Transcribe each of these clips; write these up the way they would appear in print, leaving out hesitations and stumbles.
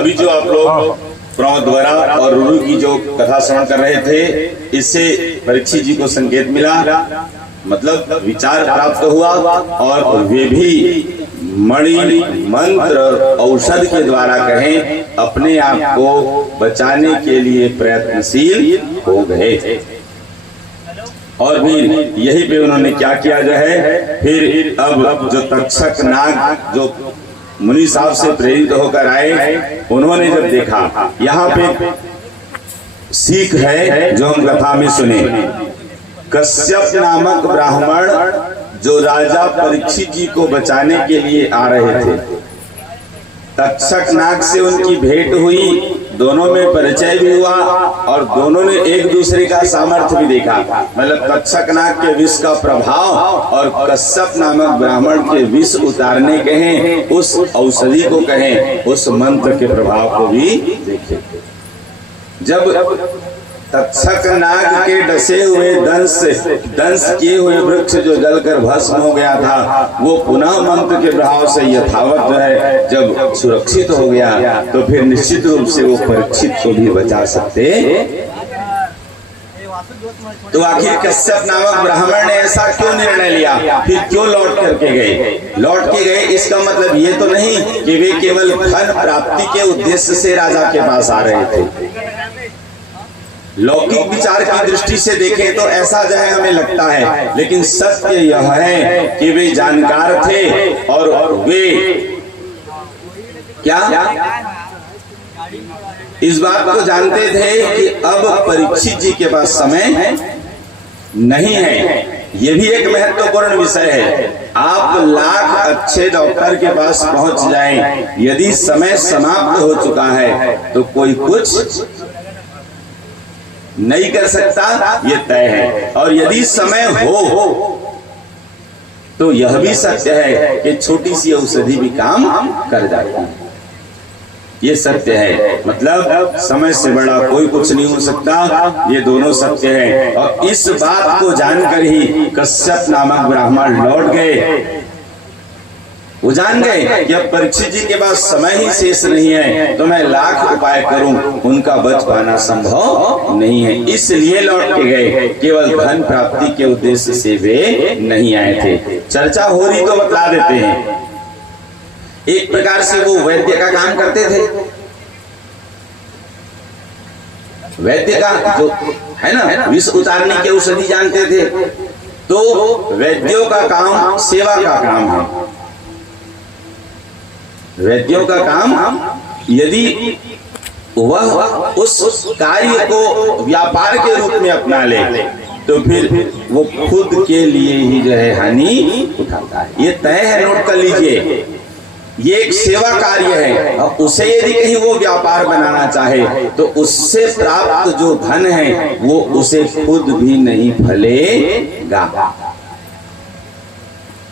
अभी जो आप लोग प्रमोदवरा और रुरु की जो कथा श्रवण कर रहे थे, इससे परीक्षित जी को संकेत मिला, मतलब विचार प्राप्त हुआ और वे भी मणि मंत्र औषध के द्वारा कहें अपने आप को बचाने के लिए प्रयत्नशील हो गए। और भी यही पे उन्होंने क्या किया जो है, फिर अब जो तक्षक नाग जो मुनि साहब से प्रेरित होकर आए, उन्होंने जब देखा, यहाँ पे सीख है जो हम कथा में सुने। कश्यप नामक ब्राह्मण जो राजा परीक्षित जी को बचाने के लिए आ रहे थे, तक्षक नाग से उनकी भेंट हुई, दोनों में परिचय भी हुआ और दोनों ने एक दूसरे का सामर्थ्य भी देखा। मतलब तक्षक नाग के विष का प्रभाव और कश्यप नामक ब्राह्मण के विष उतारने कहें, उस औषधि को कहें, उस मंत्र के प्रभाव को भी देखे। जब तक्षक नाग के डसे हुए दंश किए हुए वृक्ष जो जलकर भस्म हो गया था, वो पुनः मंत्र के प्रभाव से यथावत जो है जब सुरक्षित हो गया, तो फिर निश्चित रूप से वो परीक्षित को भी बचा सकते। तो आखिर कश्यप नामक ब्राह्मण ने ऐसा क्यों निर्णय लिया, फिर क्यों लौट करके गए? लौट के गए इसका मतलब ये तो नहीं कि वे केवल धन प्राप्ति के उद्देश्य से राजा के पास आ रहे थे। लौकिक विचार की दृष्टि से देखें तो ऐसा जो है हमें लगता है, लेकिन सत्य यह है कि वे जानकार थे और वे क्या इस बात को जानते थे कि अब परीक्षित जी के पास समय नहीं है। यह भी एक महत्वपूर्ण विषय है। आप लाख अच्छे डॉक्टर के पास पहुंच जाएं, यदि समय समाप्त हो चुका है तो कोई कुछ नहीं कर सकता, ये तय है। और यदि समय हो तो यह भी सत्य है कि छोटी सी औषधि भी काम कर जाती है। ये सत्य है, मतलब समय से बड़ा कोई कुछ नहीं हो सकता, ये दोनों सत्य है। और इस बात को जानकर ही कश्यप नामक ब्राह्मण लौट गए। वो जान गए कि अब परीक्षित जी के पास समय ही शेष नहीं है, तो मैं लाख उपाय करूं, उनका बच पाना संभव नहीं है, इसलिए लौट के गए। केवल धन प्राप्ति के उद्देश्य से वे नहीं आए थे। चर्चा हो रही तो बतला देते हैं। एक प्रकार से वो वैद्य का काम करते थे। वैद्य का जो है ना, विष उतारने की औषधि जानते थे, तो वैद्यों का काम सेवा का काम है। वैद्यों का काम, यदि वह उस कार्य को व्यापार के रूप में अपना ले तो फिर वो खुद के लिए ही जो है हानि उठाता है। ये तय है, नोट कर लीजिए। ये एक सेवा कार्य है और उसे यदि कहीं वो व्यापार बनाना चाहे तो उससे प्राप्त जो धन है वो उसे खुद भी नहीं फलेगा।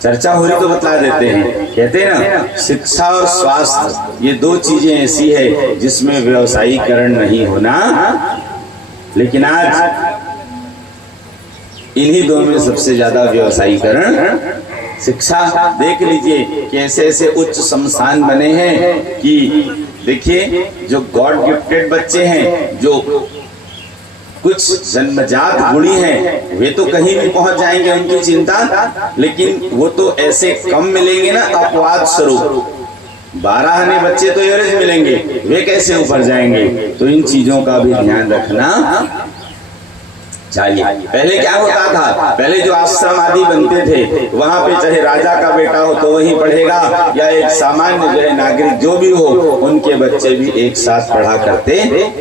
चर्चा हो रही तो बता देते हैं। कहते हैं ना, शिक्षा और स्वास्थ्य ये दो चीजें ऐसी है जिसमें व्यवसायीकरण नहीं होना, लेकिन आज इन्हीं दो में सबसे ज्यादा व्यवसायीकरण। शिक्षा देख लीजिए कि ऐसे ऐसे उच्च संस्थान बने हैं कि देखिए, जो गॉड गिफ्टेड बच्चे हैं, जो कुछ जन्मजात गुणी हैं, वे तो कहीं भी पहुंच जाएंगे, उनकी चिंता, लेकिन वो तो ऐसे कम मिलेंगे ना अपवाद स्वरूप। 12 आने बच्चे तो एवरेज मिलेंगे, वे कैसे ऊपर जाएंगे? तो इन चीजों का भी ध्यान रखना चाहिए। पहले क्या होता था, पहले जो आश्रम आदि बनते थे, वहां पे चाहे राजा का बेटा हो तो वही पढ़ेगा, या एक सामान्य जो है नागरिक जो भी हो, उनके बच्चे भी एक साथ पढ़ा करते।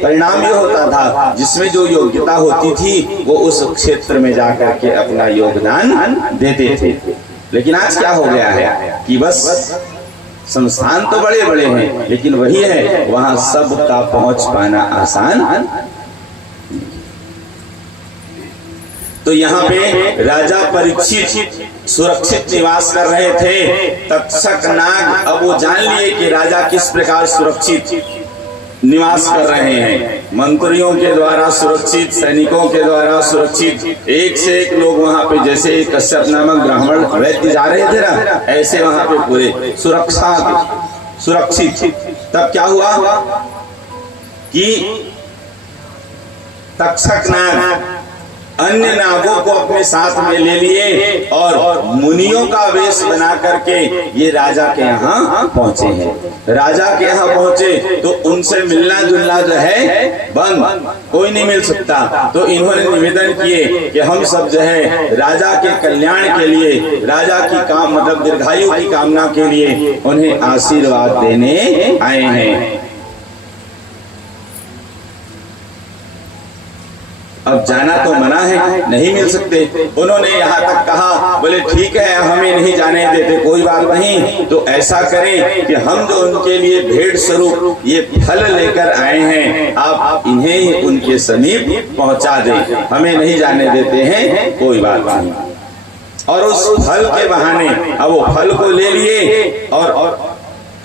परिणाम ये होता था, जिसमें जो योग्यता होती थी वो उस क्षेत्र में जाकर के अपना योगदान देते थे। लेकिन आज क्या हो गया है कि बस संस्थान तो बड़े बड़े हैं, लेकिन वही है, वहां सबका पहुंच पाना आसान। तो यहाँ पे राजा परीक्षित सुरक्षित निवास कर रहे थे। तक्षक नाग अब वो जान लिए कि राजा किस प्रकार सुरक्षित निवास कर रहे हैं। मंत्रियों के द्वारा सुरक्षित, सैनिकों के द्वारा सुरक्षित, एक से एक लोग वहां पे, जैसे कश्यप नामक ब्राह्मण वैद्य जा रहे थे ना, ऐसे वहां पे पूरे सुरक्षित। तब क्या हुआ कि तक्षक नाग अन्य नागों को अपने साथ में ले लिए और मुनियों का वेश बना करके ये राजा के यहाँ पहुंचे हैं। राजा के यहाँ पहुंचे तो उनसे मिलना जुलना जो है बंद, कोई नहीं मिल सकता। तो इन्होंने निवेदन किए कि हम सब जो है राजा के कल्याण के लिए, राजा की काम मतलब दीर्घायु की कामना के लिए उन्हें आशीर्वाद देने आए हैं। अब जाना तो मना है, नहीं मिल सकते। उन्होंने यहाँ तक कहा, बोले ठीक है हमें नहीं जाने देते, कोई बात नहीं, तो ऐसा करें कि हम जो उनके लिए भेंट स्वरूप ये फल लेकर आए हैं आप इन्हें उनके समीप पहुंचा दें, हमें नहीं जाने देते हैं, कोई बात नहीं। और उस फल के बहाने अब वो फल को ले लिए और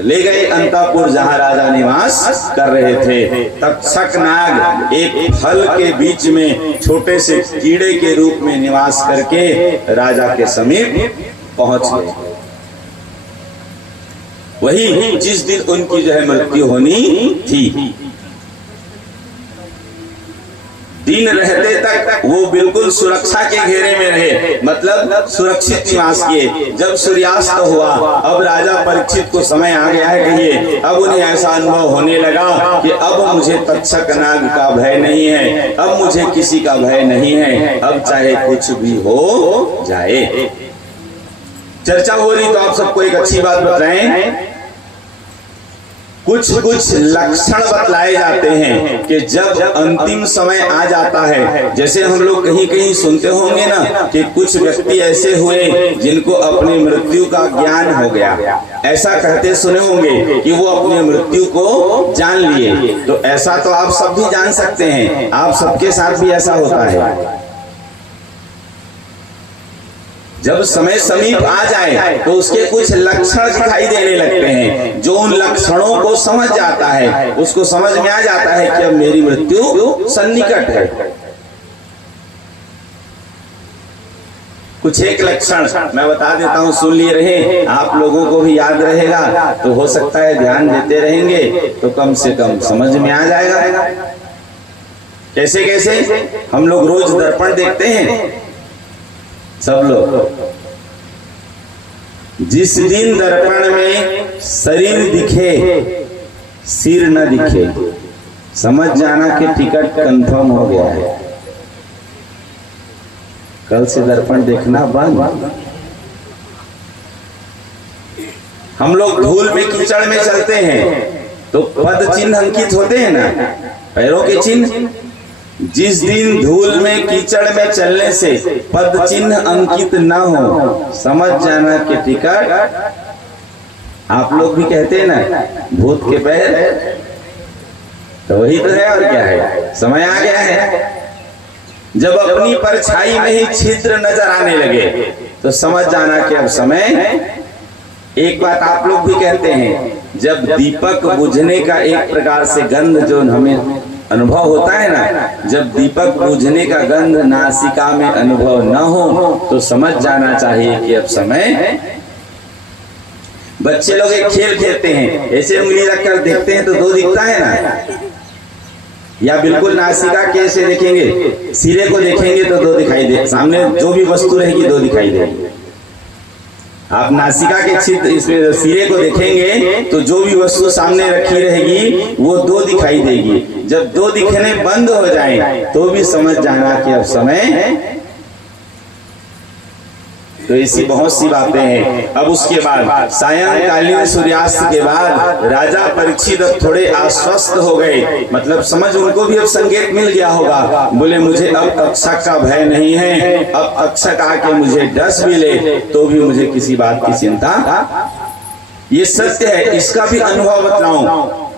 ले गए अंतापुर जहां राजा निवास कर रहे थे। तक्षक नाग एक फल के बीच में छोटे से कीड़े के रूप में निवास करके राजा के समीप पहुंच गए। वही जिस दिन उनकी जो है मृत्यु होनी थी। दिन रहते तक वो बिल्कुल सुरक्षा के घेरे में रहे, मतलब सुरक्षित निवास किए। जब सूर्यास्त हुआ, अब राजा परीक्षित को समय आ गया है कहिए, अब उन्हें ऐसा अनुभव होने लगा कि अब मुझे तक्षक नाग का भय नहीं है, अब मुझे किसी का भय नहीं है, अब चाहे कुछ भी हो जाए। चर्चा हो रही तो आप सबको एक अच्छी बात बताएं, कुछ लक्षण बतलाए जाते हैं कि जब अंतिम समय आ जाता है, जैसे हम लोग कहीं कहीं सुनते होंगे ना कि कुछ व्यक्ति ऐसे हुए जिनको अपनी मृत्यु का ज्ञान हो गया, ऐसा कहते सुने होंगे कि वो अपनी मृत्यु को जान लिए। तो ऐसा तो आप सब भी जान सकते हैं, आप सबके साथ भी ऐसा होता है। जब समय समीप आ जाए तो उसके कुछ लक्षण दिखाई देने लगते हैं। जो उन लक्षणों को समझ जाता है उसको समझ में आ जाता है कि अब मेरी मृत्यु सन्निकट है। कुछ एक लक्षण मैं बता देता हूँ, सुन लिए रहे, आप लोगों को भी याद रहेगा तो हो सकता है ध्यान देते रहेंगे तो कम से कम समझ में आ जाएगा। कैसे कैसे हम लोग रोज दर्पण देखते हैं सब लोग। जिस दिन दर्पण में शरीर दिखे सिर न दिखे, समझ जाना कि टिकट कंफर्म हो गया है, कल से दर्पण देखना बंद। हम लोग धूल में कीचड़ में चलते हैं तो पद चिन्ह अंकित होते हैं ना, पैरों के चिन्ह। जिस दिन धूल में कीचड़ में चलने से पद चिन्ह अंकित न हो, समझ जाना कि टिकट, आप लोग भी कहते हैं ना भूत के पैर, तो वही तो है और क्या है, समय आ गया है। जब अपनी परछाई में ही छिद्र नजर आने लगे तो समझ जाना कि अब समय। एक बात आप लोग भी कहते हैं, जब दीपक बुझने का एक प्रकार से गंध जो हमें अनुभव होता है ना, जब दीपक बुझने का गंध नासिका में अनुभव न हो तो समझ जाना चाहिए कि अब समय। बच्चे लोग एक खेल खेलते हैं, ऐसे उंगली रखकर देखते हैं तो दो दिखता है ना, या बिल्कुल नासिका कैसे देखेंगे, सिरे को देखेंगे तो दो दिखाई दे, सामने जो भी वस्तु रहेगी दो दिखाई देगी। आप नासिका के छिद्र इसमें सिरे को देखेंगे तो जो भी वस्तु सामने रखी रहेगी वो दो दिखाई देगी। जब दो दिखने बंद हो जाएं तो भी समझ जाना कि अब समय। तो ऐसी बहुत सी बातें हैं। अब उसके बाद सायंकालीन सूर्यास्त के बाद राजा परीक्षित अब थोड़े आश्वस्त हो गए, मतलब समझ उनको भी अब संकेत मिल गया होगा। बोले मुझे अब तक्षक का भय नहीं है, अब तक्षक आके मुझे डस भी ले तो भी मुझे किसी बात की चिंता। ये सत्य है, इसका भी अनुभव बतलाऊं।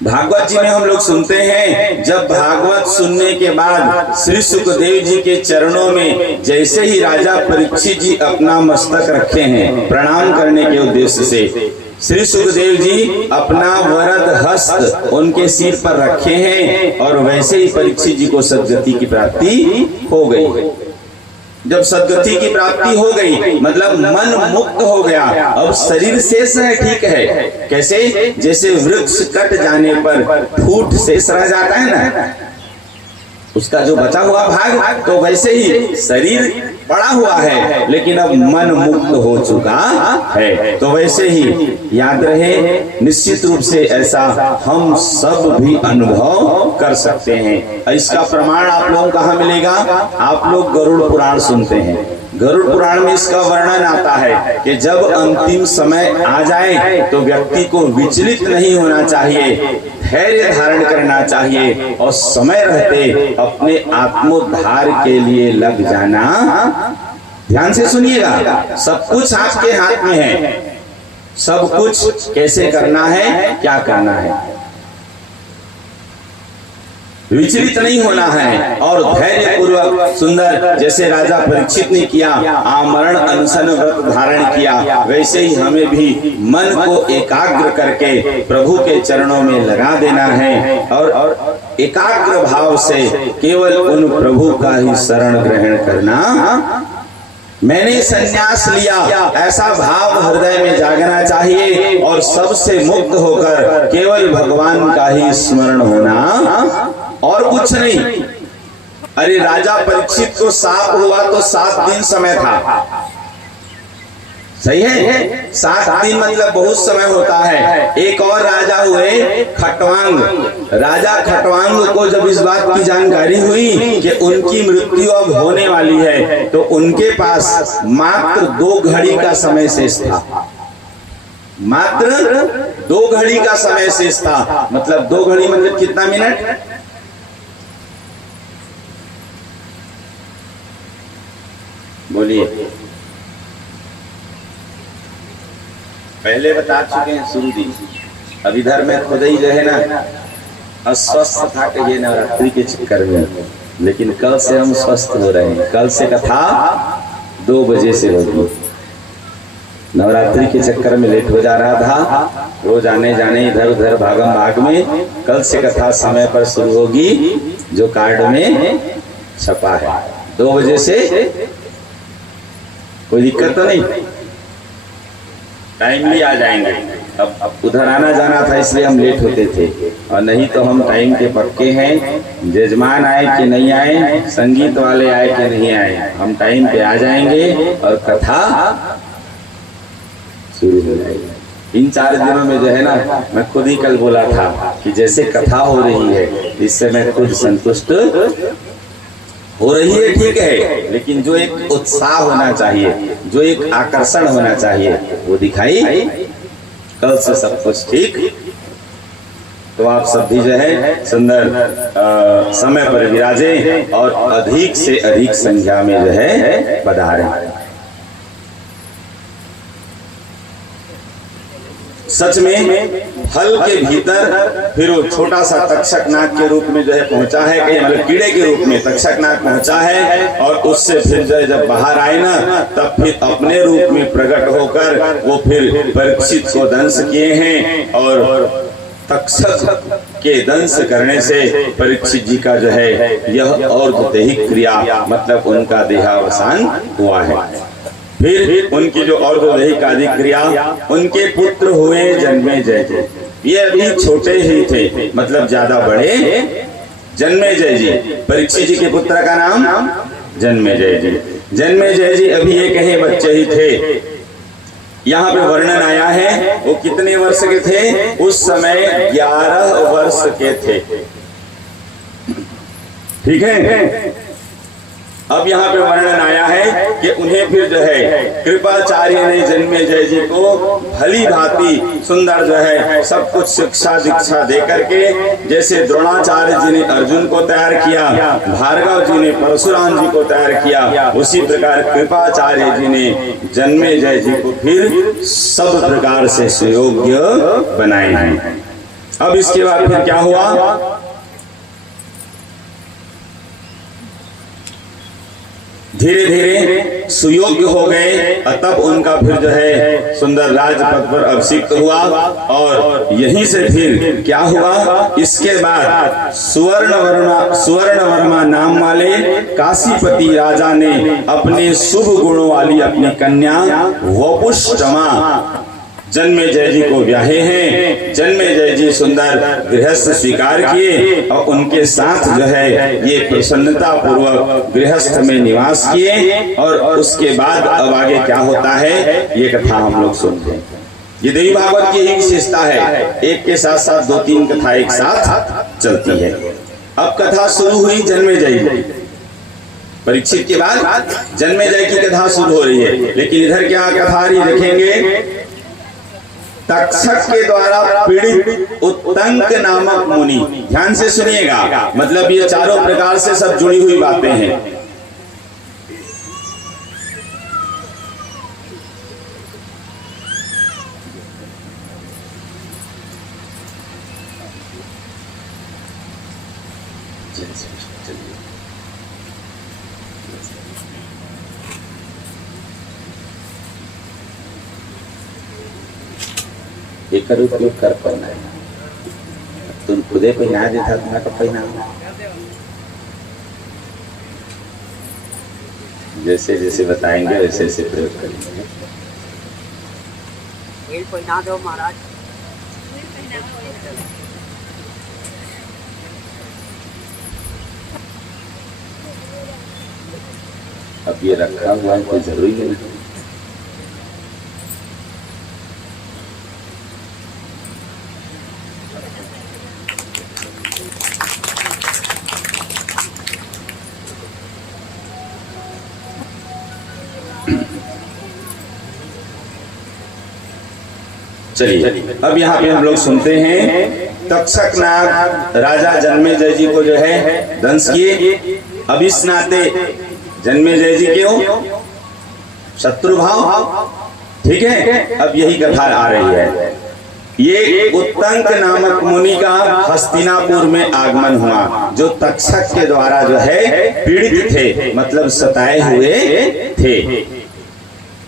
भागवत जी में हम लोग सुनते हैं, जब भागवत सुनने के बाद श्री सुखदेव जी के चरणों में जैसे ही राजा परीक्षित जी अपना मस्तक रखे हैं प्रणाम करने के उद्देश्य से, श्री सुखदेव जी अपना वरद हस्त उनके सिर पर रखे हैं और वैसे ही परीक्षित जी को सद्गति की प्राप्ति हो गई। जब सद्गति की प्राप्ति हो गई, मतलब मन मुक्त हो गया, अब शरीर शेष है, ठीक है। कैसे? जैसे वृक्ष कट जाने पर ठूठ शेष रह जाता है ना, उसका जो बचा हुआ भाग, तो वैसे ही शरीर पड़ा हुआ है लेकिन अब मन मुक्त हो चुका है। तो वैसे ही याद रहे, निश्चित रूप से ऐसा हम सब भी अनुभव कर सकते हैं। इसका प्रमाण आप लोगों को कहाँ मिलेगा? आप लोग गरुड़ पुराण सुनते हैं, गरुड़ पुराण में इसका वर्णन आता है कि जब अंतिम समय आ जाए तो व्यक्ति को विचलित नहीं होना चाहिए, धैर्य धारण करना चाहिए और समय रहते अपने आत्मोद्धार के लिए लग जाना। ध्यान से सुनिएगा, सब कुछ आपके हाथ में है, सब कुछ कैसे करना है, क्या करना है, विचलित नहीं होना है और धैर्य पूर्वक सुंदर, जैसे राजा परीक्षित ने किया, आमरण अनशन व्रत धारण किया, वैसे ही हमें भी मन को एकाग्र करके प्रभु के चरणों में लगा देना है और एकाग्र भाव से केवल उन प्रभु का ही शरण ग्रहण करना। मैंने संन्यास लिया, ऐसा भाव हृदय में जागना चाहिए और सबसे मुक्त होकर केवल भगवान का ही स्मरण होना और कुछ नहीं। अरे राजा परीक्षित को साप हुआ तो 7 दिन समय था, सही है? 7 दिन मतलब बहुत समय होता है। एक और राजा हुए खटवांग, राजा खटवांग को जब इस बात की जानकारी हुई कि उनकी मृत्यु अब होने वाली है, तो उनके पास मात्र 2 घड़ी का समय शेष था, मात्र 2 घड़ी का समय शेष था। मतलब 2 घड़ी मतलब कितना मिनट? बोलिए, पहले बता चुके हैं शुरू दिन। अब इधर में खुद ही जो है ना अस्वस्थ था कहिए नवरात्रि के चक्कर में, लेकिन कल से हम स्वस्थ हो रहे हैं। कल से कथा 2 बजे से होगी, नवरात्रि के चक्कर में लेट हो जा रहा था, रोज आने जाने इधर उधर भागम भाग में। कल से कथा समय पर शुरू होगी, जो कार्ड में छपा है। 2 बजे से कोई दिक्कत तो नहीं, टाइम भी आ जाएंगे। अब उधर आना जाना था इसलिए हम लेट होते थे, और नहीं तो हम टाइम के पक्के हैं। जजमान आए कि नहीं आए, संगीत वाले आए कि नहीं आए, हम टाइम पे आ जाएंगे और कथा शुरू हो जाएगी। इन 4 दिनों में जो है ना, मैं खुद ही कल बोला था कि जैसे कथा हो रही है इससे मैं खुद संतुष्ट हो रही है, ठीक है, लेकिन जो एक उत्साह होना चाहिए, जो एक आकर्षण होना चाहिए, वो दिखाई। कल से सब कुछ ठीक, तो आप सब भी जो है सुंदर समय पर विराजे और अधिक से अधिक संख्या में जो है पधारें। सच में फल के भीतर फिर वो छोटा सा तक्षक नाग के रूप में जो है पहुंचा है, कहीं मतलब कीड़े के रूप में तक्षक नाग पहुंचा है, और उससे फिर जो है जब बाहर आए ना, तब फिर अपने रूप में प्रकट होकर वो फिर परीक्षित को दंश किए हैं। और तक्षक के दंश करने से परीक्षित जी का जो है यह और दैहिक क्रिया, मतलब उनका देहावसान हुआ है। फिर उनकी जो और दैहिक आदि क्रिया, उनके पुत्र हुए जन्मेजय जी। ये अभी छोटे ही थे, मतलब ज्यादा बड़े। जन्मेजय जी, परीक्षित जी के पुत्र का नाम जन्मेजय जी। जन्मेजय जी अभी एक ही बच्चे ही थे। यहाँ पे वर्णन आया है वो कितने वर्ष के थे? उस समय 11 वर्ष के थे, ठीक है। अब यहाँ पे वर्णन आया है कि उन्हें फिर जो है कृपाचार्य ने जन्मेजय जी को भली भांति सुंदर जो है सब कुछ शिक्षा दीक्षा दे करके, जैसे द्रोणाचार्य जी ने अर्जुन को तैयार किया, भार्गव जी ने परशुराम जी को तैयार किया, उसी प्रकार कृपाचार्य जी ने जन्मेजय जी को फिर सब प्रकार से सुयोग्य बनाए हैं। अब इसके बाद फिर क्या हुआ? धीरे धीरे सुयोग्य हो गए और तब उनका फिर जो है सुंदर राजपद पर अभिषिक्त हुआ। और यहीं से फिर क्या हुआ, इसके बाद सुवर्ण वर्मा नाम वाले काशीपति राजा ने अपने शुभ गुणों वाली अपनी कन्या वपुष्टमा जन्मेजय जी को ब्याहे हैं। जन्मेजय जी सुंदर गृहस्थ स्वीकार किए और उनके साथ जो है ये प्रसन्नता पूर्वक गृहस्थ में निवास किए। और उसके बाद अब आगे क्या होता है ये कथा हम लोग सुनते हैं। ये देवी भागवत की ही विशेषता है, एक के साथ साथ दो तीन कथा एक साथ चलती है। अब कथा शुरू हुई जन्मेजय, परीक्षित के बाद जन्मेजय की कथा शुरू हो रही है। लेकिन इधर क्या कथा रही देखेंगे, तक्षक के द्वारा पीड़ित उत्तंक नामक मुनि, ध्यान से सुनिएगा, मतलब ये चारों प्रकार से सब जुड़ी हुई बातें हैं। एक उपयोग कर पाना है, तुम खुदे पहना देता तुम्हें कब पहना, जैसे जैसे बताएंगे वैसे वैसे प्रयोग करेंगे। पहना दो महाराज। अब ये रखा हुआ है कोई जरूरी है नहीं। चलिए अब यहाँ पे हम लोग सुनते हैं, तक्षक नाग राजा जन्मेजय जी को जो है दंश किए। अब इस नाते जन्मेजय जी क्यों शत्रु भाव, ठीक है। अब यही कथा आ रही है। ये उत्तंक नामक मुनि का हस्तिनापुर में आगमन हुआ, जो तक्षक के द्वारा जो है पीड़ित थे, मतलब सताए हुए थे।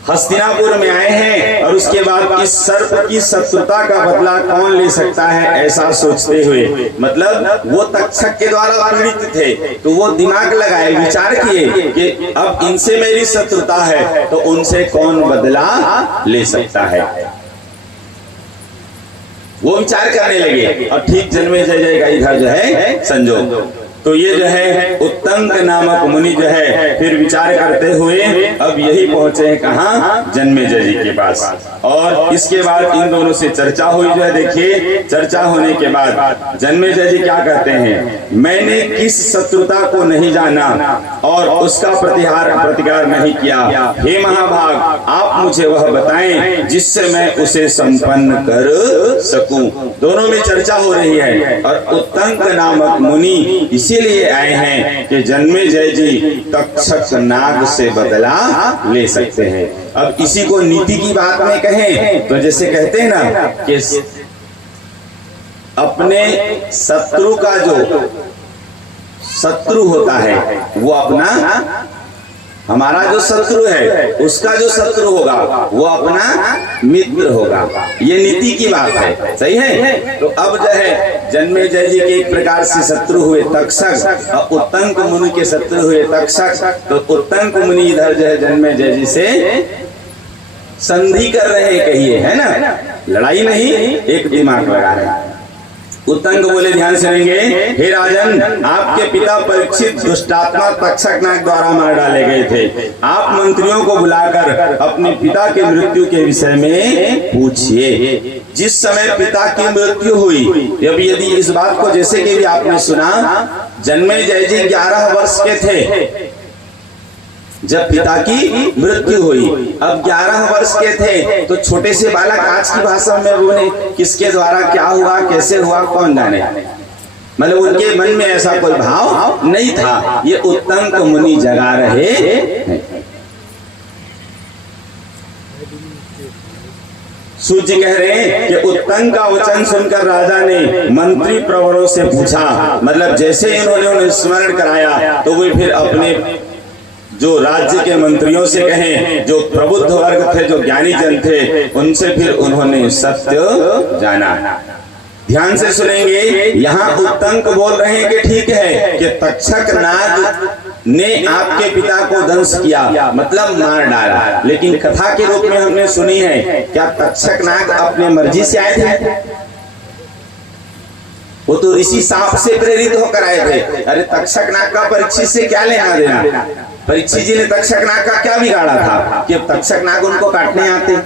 हस्तिनापुर में आए हैं और उसके बाद इस सर्प की शत्रुता का बदला कौन ले सकता है ऐसा सोचते हुए, मतलब वो तक्षक के द्वारा पीड़ित थे तो वो दिमाग लगाए, विचार किए कि अब इनसे मेरी शत्रुता है तो उनसे कौन बदला ले सकता है, वो विचार करने लगे। और ठीक जन्मेजय का इधर जो है संजोग, तो ये जो है उत्तंक नामक मुनि जो है फिर विचार करते हुए अब यही पहुंचे हैं कहाँ, जन्मेजय जी के पास। और इसके बाद इन दोनों से चर्चा हुई जो है। देखिए चर्चा होने के बाद जन्मेजय जी क्या कहते हैं, मैंने किस शत्रुता को नहीं जाना और उसका प्रतिकार नहीं किया, हे महाभाग आप मुझे वह बताएं जिससे मैं उसे संपन्न कर सकूं। दोनों में चर्चा हो रही है और उत्तंक नामक मुनि इसीलिए आए हैं कि जन्मेजय जी तक्षक नाग से बदला ले सकते हैं। अब इसी को नीति की बात में कहें तो जैसे कहते हैं ना कि अपने शत्रु का जो शत्रु होता है वो अपना, हमारा जो शत्रु है उसका जो शत्रु होगा वो अपना मित्र होगा, ये नीति की बात है, सही है। तो अब जो है जन्मेजय जी के एक प्रकार से शत्रु हुए तक्षक और उत्तंक मुनि के शत्रु हुए तक्षक। तो उत्तंक मुनि इधर जो है जन्मेजय जी से संधि कर रहे हैं, कहिए है ना, लड़ाई नहीं, एक दिमाग लगा रहे हैं। उत्तंक बोले, ध्यान से सुनेंगे, हे राजन आपके पिता परीक्षित दुष्टात्मा तक्षक नाग द्वारा मार डाले गए थे। आप मंत्रियों को बुलाकर अपने पिता के मृत्यु के विषय में पूछिए। जिस समय पिता की मृत्यु हुई, यदि इस बात को जैसे कि भी आपने सुना, जन्मेजय जी 11 वर्ष के थे जब पिता की मृत्यु हुई। अब 11 वर्ष के थे तो छोटे से बालक आज की भाषा में उन्हें किसके द्वारा क्या हुआ कैसे हुआ कौन जाने, मतलब उनके मन में ऐसा कोई भाव नहीं था। ये उत्तंक मुनि जगा रहे हैं। सूर्य कह रहे हैं कि उत्तंक का वचन सुनकर राजा ने मंत्री प्रवरों से पूछा, मतलब जैसे इन्होंने उन्हें स्मरण कराया तो वे फिर अपने जो राज्य के मंत्रियों से कहें, जो प्रबुद्ध वर्ग थे, जो ज्ञानी जन थे, उनसे फिर उन्होंने सत्य जाना। ध्यान से सुनेंगे, यहाँ उत्तंक बोल रहे हैं कि ठीक है कि तक्षक नाग ने आपके पिता को दंश किया, मतलब मार डाला, लेकिन कथा के रूप में हमने सुनी है, क्या तक्षक नाग अपने मर्जी से आए थे? वो तो ऋषि सांप से प्रेरित होकर आए थे। अरे तक्षक नाग का परीक्षित से क्या लेना देना? परीक्षित जी ने तक्षक नाग का क्या बिगाड़ा था कि तक्षक नाग उनको काटने आते?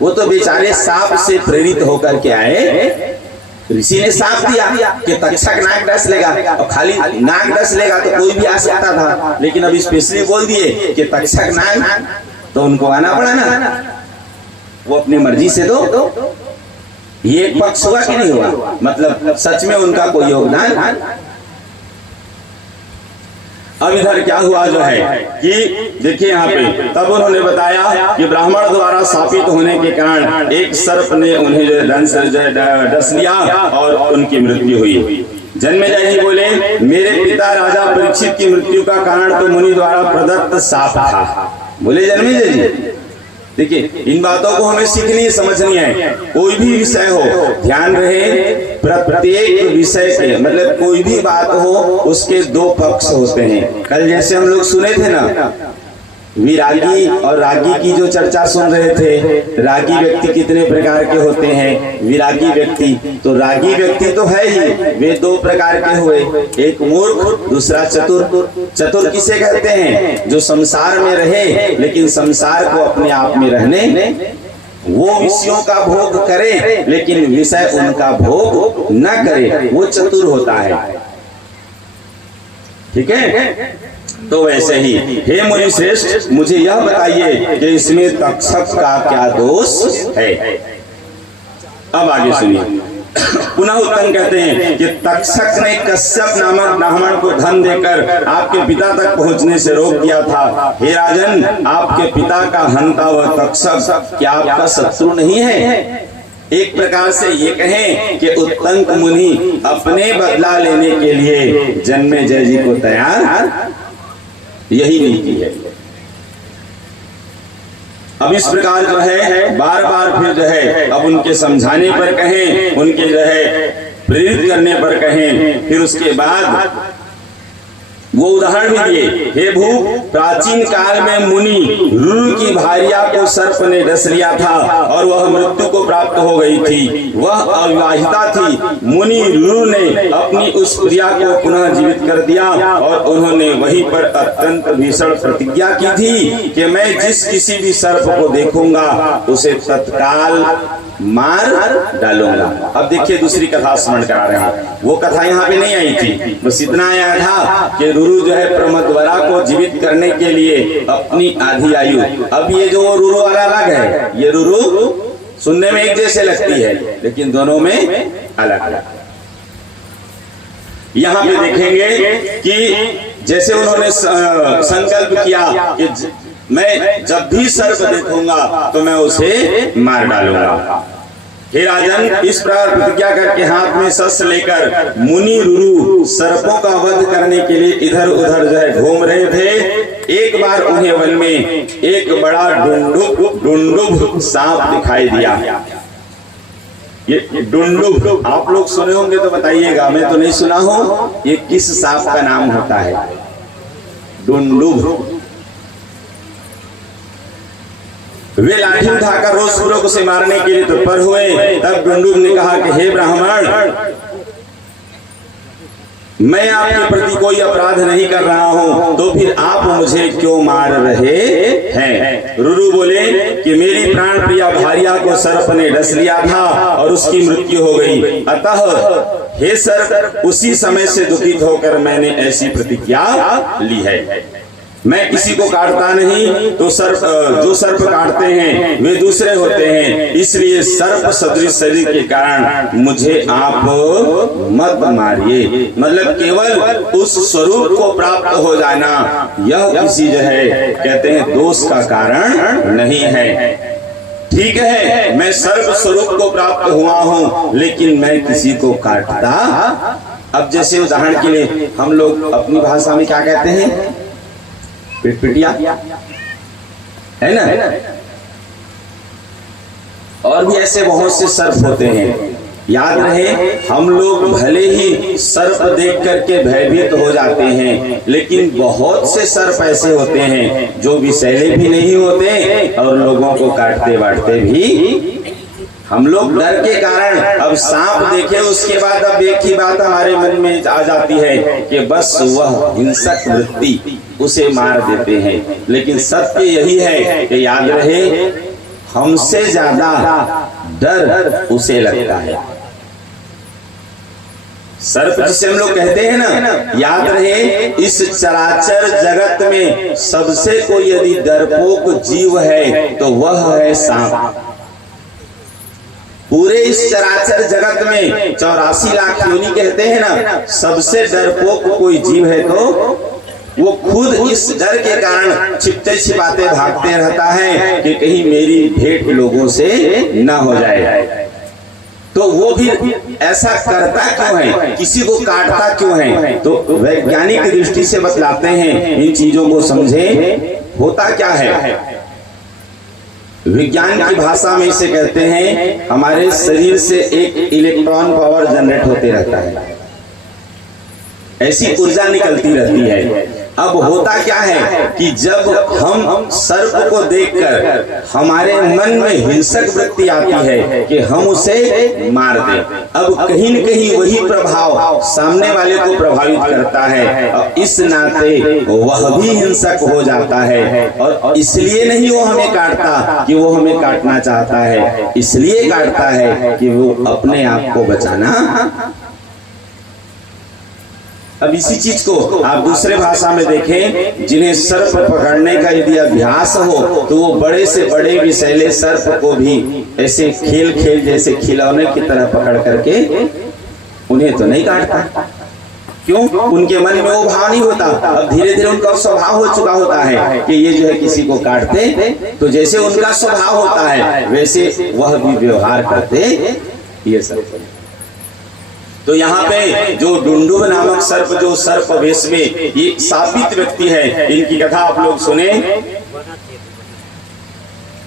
वो तो बेचारे सांप से प्रेरित होकर के आए। ऋषि ने साफ दिया कि तक्षक नाग डस लेगा, और खाली नाग डस लेगा तो कोई भी आ सकता था, लेकिन अब स्पेशली बोल दिए कि तक्षक नाग, तो उनको आना पड़ा ना। वो अपनी मर्जी से दो। ये एक पक्ष हुआ कि नहीं हुआ? मतलब सच में उनका कोई योगदान। अब इधर क्या हुआ जो है कि देखिए यहाँ पे, तब उन्होंने बताया कि ब्राह्मण द्वारा शापित होने के कारण एक सर्प ने उन्हें जो डस लिया और उनकी मृत्यु हुई। जन्मेजय जी बोले, मेरे पिता राजा परीक्षित की मृत्यु का कारण तो मुनि द्वारा प्रदत्त शाप था। बोले जन्मेजय जी, देखिए इन बातों को हमें सीखनी समझनी है। कोई भी विषय हो, ध्यान रहे, प्रत्येक विषय के मतलब कोई भी बात हो उसके दो पक्ष होते हैं। कल जैसे हम लोग सुने थे ना, विरागी और रागी की जो चर्चा सुन रहे थे, रागी व्यक्ति कितने प्रकार के होते हैं, विरागी व्यक्ति। तो रागी व्यक्ति तो है ही, वे दो प्रकार के हुए, एक मूर्ख, दूसरा चतुर। चतुर किसे कहते हैं? जो संसार में रहे लेकिन संसार को अपने आप में रहने, वो विषयों का भोग करे लेकिन विषय उनका भोग न करे, वो चतुर होता है। ठीक है? तो वैसे ही हे मुनि श्रेष्ठ, मुझे यह बताइए कि इसमें तक्षक का क्या दोष है? अब आगे सुनिए। पुनः उत्तम कहते हैं कि तक्षक ने कश्यप नामक ब्राह्मण को धन देकर आपके पिता तक पहुंचने से रोक दिया था। हे राजन, आपके पिता का हंता वह तक्षक क्या आपका शत्रु नहीं है? एक प्रकार से ये कहें कि उत्तंक मुनि अपने बदला लेने के लिए जन्मेजय जी को तैयार, यही नीति है। अब इस प्रकार जो है बार बार फिर जो है अब उनके समझाने पर कहें, उनके जो है प्रेरित करने पर कहें, फिर उसके बाद वो उदाहरण भी दिए। हे भूप, प्राचीन काल में मुनि रुरु की भार्या को सर्प ने डस लिया था और वह मृत्यु को प्राप्त हो गई थी। वह अविवाहिता थी। मुनि रुरु ने अपनी उस प्रिया को पुनः जीवित कर दिया और उन्होंने वहीं पर अत्यंत भीषण प्रतिज्ञा की थी कि मैं जिस किसी भी सर्प को देखूंगा उसे तत्काल मार डालूंगा। अब देखिए दूसरी कथा स्मरण करा रहे हैं। वो कथा यहाँ पे नहीं आई थी, बस इतना आया था कि रुरु जो है प्रमदवरा को जीवित करने के लिए अपनी आधी आयु, अब ये जो रुरु वाला अलग है, ये रुरु सुनने में एक जैसे लगती है लेकिन दोनों में अलग अलग। यहाँ पे देखेंगे कि जैसे उन्होंने संकल्प किया कि मैं जब भी सर्प देखूंगा तो मैं उसे मार डालूंगा। हे राजन, इस प्रकार प्रतिज्ञा करके हाथ में शस्त्र लेकर मुनि रुरु सर्पों का वध करने के लिए इधर उधर जो है घूम रहे थे। एक बार उन्हें वन में एक बड़ा डुंडुब सांप दिखाई दिया। ये डुंडुब आप लोग सुने होंगे तो बताइएगा, मैं तो नहीं सुना हूं। ये किस सांप का नाम होता है? डुंडुब। वे लाठी उठाकर रोज सूर्य को से मारने के लिए तत्पर हुए। तब डुंडुब ने कहा कि हे ब्राह्मण, मैं आपके प्रति कोई अपराध नहीं कर रहा हूं, तो फिर आप मुझे क्यों मार रहे हैं? रुरु बोले कि मेरी प्राण प्रिया भार्या को सर्प ने डस लिया था और उसकी मृत्यु हो गई। अतः हे सर्प, उसी समय से दुखित होकर मैंने ऐसी प्रतिज्ञा ली है। मैं किसी को काटता नहीं, तो सर्प जो सर्प काटते हैं वे दूसरे होते हैं, इसलिए सर्प सदृश शरीर के कारण मुझे आप मत मारिए। मतलब केवल उस स्वरूप को प्राप्त हो जाना यह किसी जो है कहते हैं दोष का कारण नहीं है। ठीक है, मैं सर्प स्वरूप को प्राप्त हुआ हूं लेकिन मैं किसी को काटता। अब जैसे उदाहरण के लिए हम लोग अपनी भाषा में क्या कहते हैं? पिटपिटिया है ना, और भी ऐसे बहुत से सर्प होते हैं। याद रहे, हम लोग भले ही सर्प देख करके भयभीत हो जाते हैं, लेकिन बहुत से सर्प ऐसे होते हैं जो विषैले भी नहीं होते और लोगों को काटते बांटते भी। हम लोग डर के कारण अब सांप देखे उसके बाद अब एक ही बात हमारे मन में आ जाती है कि बस वह हिंसक वृत्ति, उसे मार देते हैं। लेकिन सत्य यही है कि याद रहे, हमसे ज्यादा डर उसे लगता है। सर्प जिसे हम लोग कहते हैं ना, याद रहे, इस चराचर जगत में सबसे कोई यदि डरपोक जीव है तो वह है सांप। पूरे इस चराचर जगत में 84 लाख योनि कहते हैं ना, सबसे डरपोक कोई जीव है तो वो खुद इस डर के कारण छिपते छिपाते भागते रहता है कि कहीं मेरी भेंट लोगों से ना हो जाए। तो वो भी ऐसा करता क्यों है, किसी को काटता क्यों है? तो वैज्ञानिक दृष्टि से बतलाते हैं, इन चीजों को समझे। होता क्या है, विज्ञान की भाषा में इसे कहते हैं, हमारे शरीर से एक इलेक्ट्रॉन पावर जनरेट होते रहता है, ऐसी ऊर्जा निकलती रहती है। अब होता क्या है कि जब हम सर्प को देखकर हमारे मन में हिंसक वृत्ति आती है कि हम उसे मार दें, अब कहीं न कहीं वही प्रभाव सामने वाले को प्रभावित करता है और इस नाते वह भी हिंसक हो जाता है। और इसलिए नहीं वो हमें काटता कि वो हमें काटना चाहता है, इसलिए काटता है कि वो अपने आप को बचाना। अब इसी चीज को आप दूसरे भाषा में देखें, जिन्हें सर्प पकड़ने का यदि अभ्यास हो तो वो बड़े से बड़े विषैले सर्प को भी ऐसे खेल खेल जैसे खिलौने की तरह पकड़ करके उन्हें तो नहीं काटता। क्यों? उनके मन में वो भाव नहीं होता। अब धीरे धीरे उनका स्वभाव हो चुका होता है कि ये जो है किसी को काटते, तो जैसे उनका स्वभाव होता है वैसे वह भी व्यवहार करते ये सर्प। तो यहाँ पे जो डुंडुब नामक सर्प, जो सर्प वेश में ये साबित व्यक्ति है, इनकी कथा आप लोग सुने।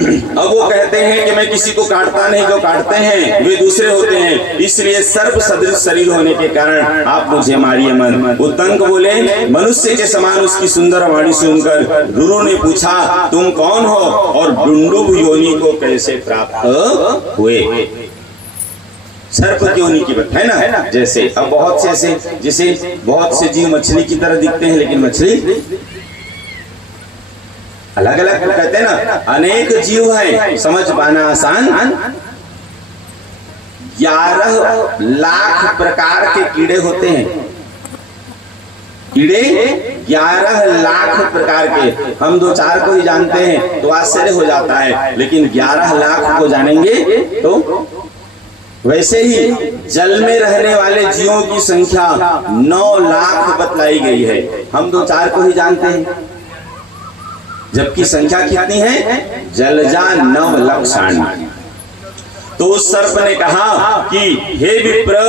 अब वो कहते हैं कि मैं किसी को काटता नहीं, जो काटते हैं वे दूसरे होते हैं, इसलिए सर्प सदृश शरीर होने के कारण आप मुझे मारिए मत। उद्दंक बोले, मनुष्य के समान उसकी सुंदर वाणी सुनकर रुरु ने पूछा, तुम कौन हो और डुंडुब योनि को कैसे प्राप्त हुए? सर्प की योनि की बात है ना। जैसे अब बहुत से ऐसे, जैसे बहुत से जीव मछली की तरह दिखते हैं, लेकिन मछली अलग अलग कहते हैं ना। अनेक जीव है, समझ पाना आसान। 11 लाख प्रकार के कीड़े होते हैं, कीड़े 11 लाख प्रकार के। हम 2-4 को ही जानते हैं तो आश्चर्य हो जाता है, लेकिन 11 लाख को जानेंगे तो वैसे ही जल में रहने वाले जीवों की संख्या 9 लाख बतलाई गई है। हम 2-4 को ही जानते हैं, जबकि संख्या कितनी है? जलजा 9 लक्षाणी। तो उस सर्प ने कहा कि हे विप्र,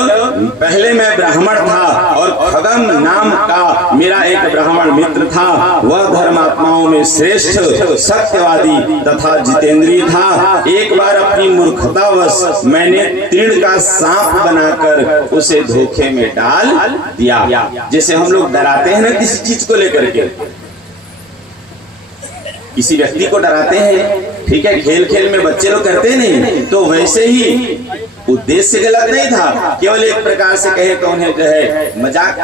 पहले मैं ब्राह्मण था और खगम नाम का मेरा एक ब्राह्मण मित्र था। वह धर्मात्माओं में श्रेष्ठ, सत्यवादी तथा जितेंद्रिय था। एक बार अपनी मूर्खतावश मैंने तीड़ का सांप बनाकर उसे धोखे में डाल दिया। जैसे हम लोग डराते हैं ना किसी चीज को लेकर के, किसी व्यक्ति को डराते हैं, ठीक है, खेल खेल में बच्चे लोग करते नहीं, तो वैसे ही उद्देश्य गलत नहीं था, केवल एक प्रकार से कहे तो उन्हें जो है मजाक,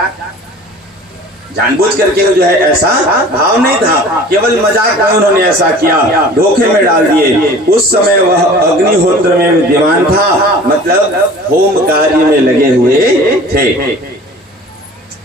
जानबूझ करके जो है ऐसा भाव नहीं था, केवल मजाक में उन्होंने ऐसा किया, धोखे में डाल दिए। उस समय वह अग्निहोत्र में विद्यमान था, मतलब होम कार्य में लगे हुए थे,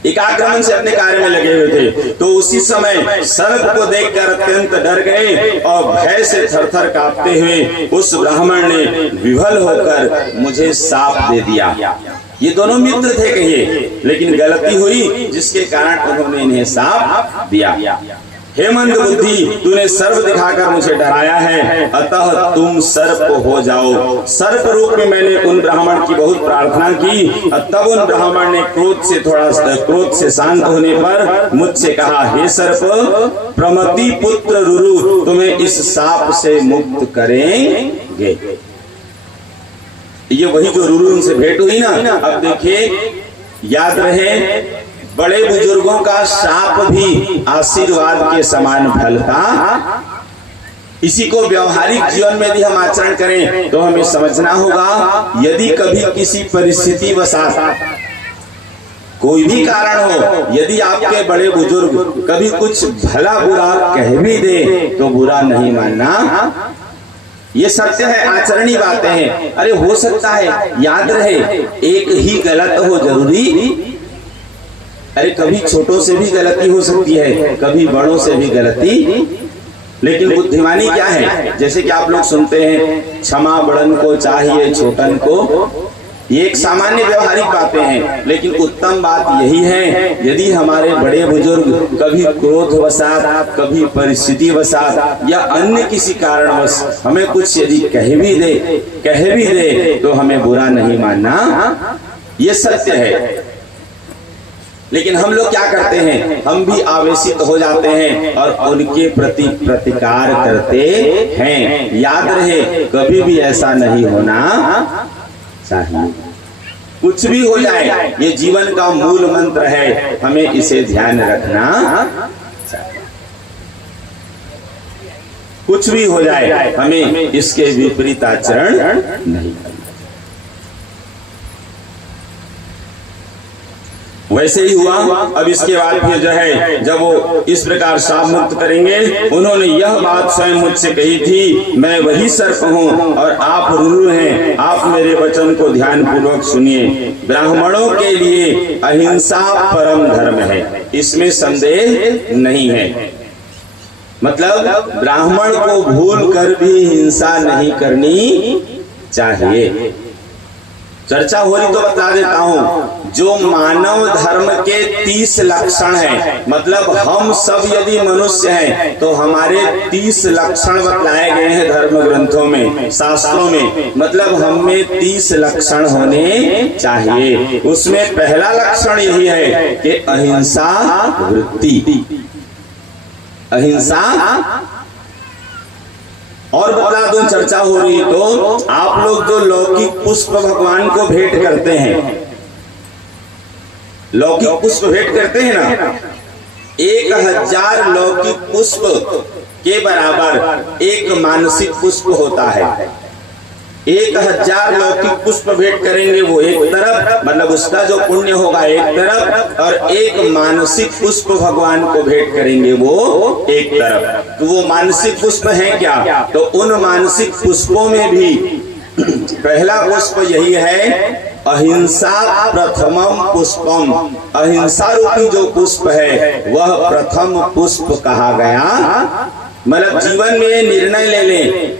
एकाग्रमन से अपने कार्य में लगे हुए थे। तो उसी समय सर्प को देखकर अत्यंत डर गए और भय से थरथर कांपते हुए उस ब्राह्मण ने विभल होकर मुझे साप दे दिया। ये दोनों मित्र थे कहिए, लेकिन गलती हुई जिसके कारण उन्होंने इन्हें साप दिया। हे मंद बुद्धि, तूने सर्प दिखाकर मुझे डराया है, अतः तुम सर्प हो जाओ। सर्प रूप में मैंने उन ब्राह्मण की बहुत प्रार्थना की। तब उन ब्राह्मण ने क्रोध से शांत होने पर मुझसे कहा, हे सर्प, प्रमति पुत्र रुरु तुम्हें इस साप से मुक्त करेंगे। ये वही जो रुरु उनसे भेंट हुई ना। अब देखिए, याद रहे, बड़े बुजुर्गों का शाप भी आशीर्वाद के समान फलता। इसी को व्यवहारिक जीवन में भी हम आचरण करें तो हमें समझना होगा, यदि कभी किसी परिस्थिति वसात कोई भी कारण हो, यदि आपके बड़े बुजुर्ग कभी कुछ भला बुरा कह भी दे तो बुरा नहीं मानना। ये सत्य है, आचरणीय बातें हैं। अरे हो सकता है, याद रहे, एक ही गलत हो जरूरी। अरे कभी छोटों से भी गलती हो सकती है, कभी बड़ों से भी गलती। लेकिन बुद्धिमानी क्या है? जैसे कि आप लोग सुनते हैं, क्षमा बड़न को चाहिए छोटन को। ये एक सामान्य व्यवहारिक बातें हैं, लेकिन उत्तम बात यही है, यदि हमारे बड़े बुजुर्ग कभी क्रोधवशात, कभी परिस्थिति वशात या अन्य किसी कारणवश हमें कुछ यदि कह भी दे तो हमें बुरा नहीं मानना। ये सत्य है। लेकिन हम लोग क्या करते हैं? हम भी आवेशित हो जाते हैं और उनके प्रति प्रतिकार करते हैं। याद रहे, कभी भी ऐसा नहीं होना चाहिए। कुछ भी हो जाए, ये जीवन का मूल मंत्र है, हमें इसे ध्यान रखना चाहिए। कुछ भी हो जाए, हमें इसके विपरीत आचरण नहीं करना। वैसे ही हुआ। अब इसके बाद फिर जो है, जब वो इस प्रकार शाप मुक्त करेंगे, उन्होंने यह बात स्वयं मुझसे कही थी, मैं वही सर्प हूँ और आप रुरु हैं। आप मेरे वचन को ध्यान पूर्वक सुनिए। ब्राह्मणों के लिए अहिंसा परम धर्म है, इसमें संदेह नहीं है। मतलब ब्राह्मण को भूल कर भी हिंसा नहीं करनी चाहिए। चर्चा हो रही तो बता देता हूं, जो मानव धर्म के 30 लक्षण हैं, मतलब हम सब यदि मनुष्य हैं तो हमारे 30 लक्षण बतलाए गए हैं धर्म ग्रंथों में, शास्त्रों में। मतलब हम में 30 लक्षण होने चाहिए। उसमें पहला लक्षण यही है कि अहिंसा वृत्ति। अहिंसा। और बता दूं, चर्चा हो रही तो आप लोग जो लौकिक पुष्प भगवान को भेंट करते हैं, लौकिक पुष्प भेंट करते हैं ना, 1000 लौकिक पुष्प के बराबर एक मानसिक पुष्प होता है। 1000 लौकिक पुष्प भेंट करेंगे वो एक तरफ, मतलब उसका जो पुण्य होगा एक तरफ, और एक मानसिक पुष्प भगवान को भेंट करेंगे वो एक तरफ। तो वो मानसिक पुष्प है क्या? तो उन मानसिक पुष्पों में भी पहला पुष्प यही है, अहिंसा प्रथमम पुष्पम। अहिंसा रूपी जो पुष्प है वह प्रथम पुष्प कहा गया। मतलब जीवन में निर्णय ले लें,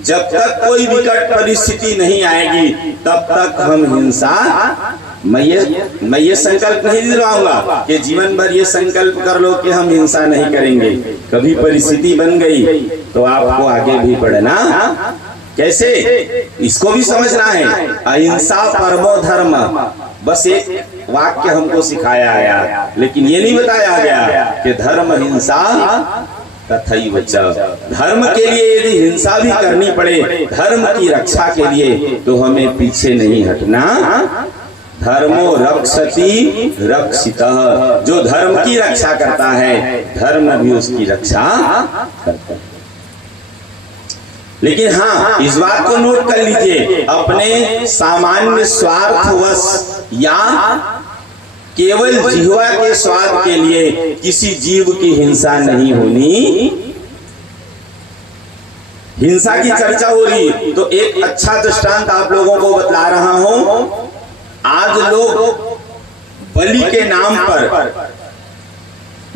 जब तक कोई विकट परिस्थिति नहीं आएगी तब तक हम हिंसा, मैं ये संकल्प नहीं दिलवाऊंगा कि जीवन भर ये संकल्प कर लो कि हम हिंसा नहीं करेंगे। कभी परिस्थिति बन गई तो आपको आगे भी बढ़ना। कैसे? इसको भी समझना है। अहिंसा परमो धर्म, बस एक वाक्य हमको सिखाया गया, लेकिन ये नहीं बताया गया कि धर्म हिंसा तथैव च। धर्म के लिए यदि हिंसा भी करनी पड़े, धर्म की रक्षा के लिए, तो हमें पीछे नहीं हटना। धर्मो रक्षति रक्षितः। जो धर्म की रक्षा करता है, धर्म भी उसकी रक्षा करता है। लेकिन हाँ, इस बात को नोट कर लीजिए, अपने सामान्य स्वार्थवश या केवल जिह्वा के स्वाद के लिए किसी जीव की हिंसा नहीं होनी। हिंसा की चर्चा हो रही तो एक अच्छा दृष्टांत आप लोगों को बतला रहा हूं। आज लोग बलि के नाम पर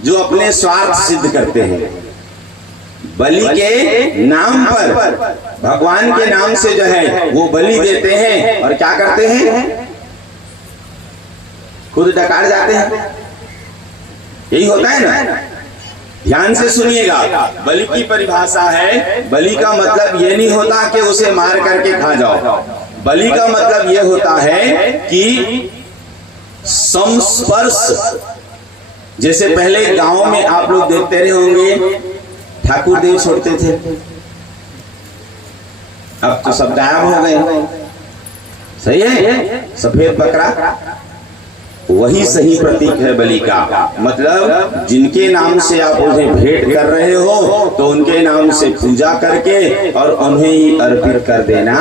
जो अपने स्वार्थ सिद्ध करते हैं, बलि के नाम पर, भगवान के नाम से जो है वो बलि देते हैं और क्या करते हैं? खुद डकार जाते हैं। यही होता है ना। ध्यान से सुनिएगा, बलि की परिभाषा है, बलि का मतलब ये नहीं होता कि उसे मार करके खा जाओ। बलि का मतलब ये होता है कि संस्पर्श। जैसे पहले गांव में आप लोग देखते रहे होंगे, ठाकुर देव छोड़ते थे, अब तो सब गायब हो गए। सही है, सफेद बकरा वही सही प्रतीक है बलि का। मतलब जिनके नाम से आप उन्हें भेंट कर रहे हो तो उनके नाम से पूजा करके और उन्हें ही अर्पित कर देना,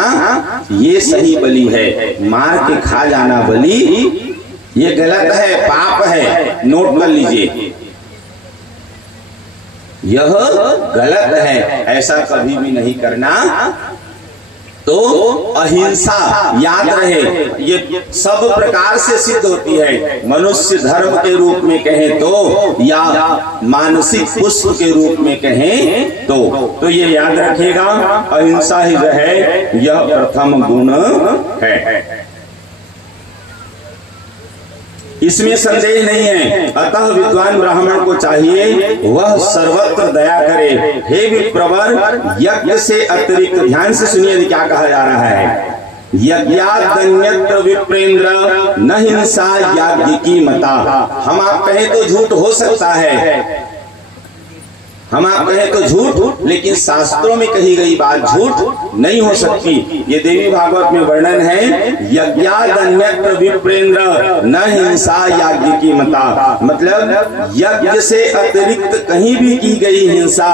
ये सही बलि है। मार के खा जाना बलि ये गलत है, पाप है, नोट कर लीजिए, यह गलत है, ऐसा कभी भी नहीं करना। तो अहिंसा याद रहे, ये सब प्रकार से सिद्ध होती है। मनुष्य धर्म के रूप में कहें तो, या मानसिक पुष्प के रूप में कहें तो ये याद रखिएगा, अहिंसा ही जो है यह प्रथम गुण है, इसमें संदेह नहीं है। अतः विद्वान ब्राह्मण को चाहिए वह सर्वत्र दया करे। हे विप्रवर, यज्ञ से अतिरिक्त, ध्यान से सुनिए क्या कहा जा रहा है, यज्ञादन्यत्र विप्रेंद्र न हिंसा याज्ञ की मता। हम आप कहें तो झूठ हो सकता है, हम आप कहें तो झूठ, लेकिन शास्त्रों में कही गई बात झूठ नहीं हो सकती। ये देवी भागवत में वर्णन है, यज्ञादन्यत्र विप्रेंद्र न हिंसा याज्ञ की मता। मतलब यज्ञ से अतिरिक्त कहीं भी की गई हिंसा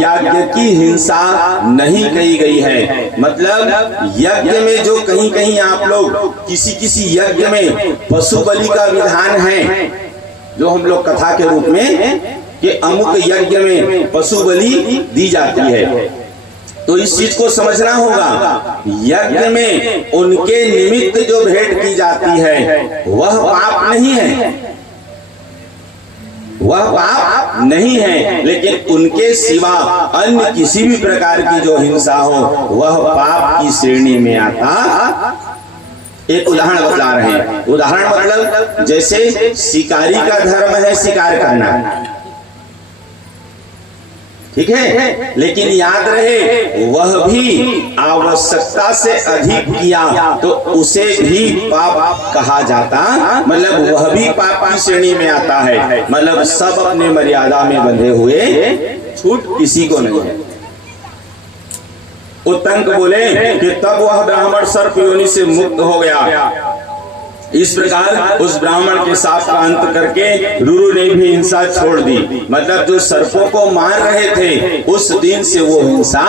याज्ञ की हिंसा नहीं कही गई है। मतलब यज्ञ में जो कहीं कहीं आप लोग किसी यज्ञ में पशु बलि का विधान है, जो हम लोग कथा के रूप में कि अमुक यज्ञ में पशु बलि दी जाती है, तो इस चीज को समझना होगा। यज्ञ में उनके निमित्त जो भेंट की जाती है वह पाप नहीं है, वह पाप नहीं है, लेकिन उनके सिवा अन्य किसी भी प्रकार की जो हिंसा हो वह पाप की श्रेणी में आता। एक उदाहरण बता रहे हैं, उदाहरण मतलब जैसे शिकारी का धर्म है शिकार करना, ठीक है, लेकिन याद रहे वह भी आवश्यकता से अधिक किया तो उसे भी पाप कहा जाता। मतलब वह भी पाप की श्रेणी में आता है। मतलब सब अपने मर्यादा में बंधे हुए, छूट किसी को नहीं है। उत्तंक बोले कि तब वह ब्राह्मण सर्प योनि से मुक्त हो गया। इस प्रकार उस ब्राह्मण के साथ का अंत करके रुरु ने भी हिंसा छोड़ दी। मतलब जो सर्पों को मार रहे थे उस दिन से वो हिंसा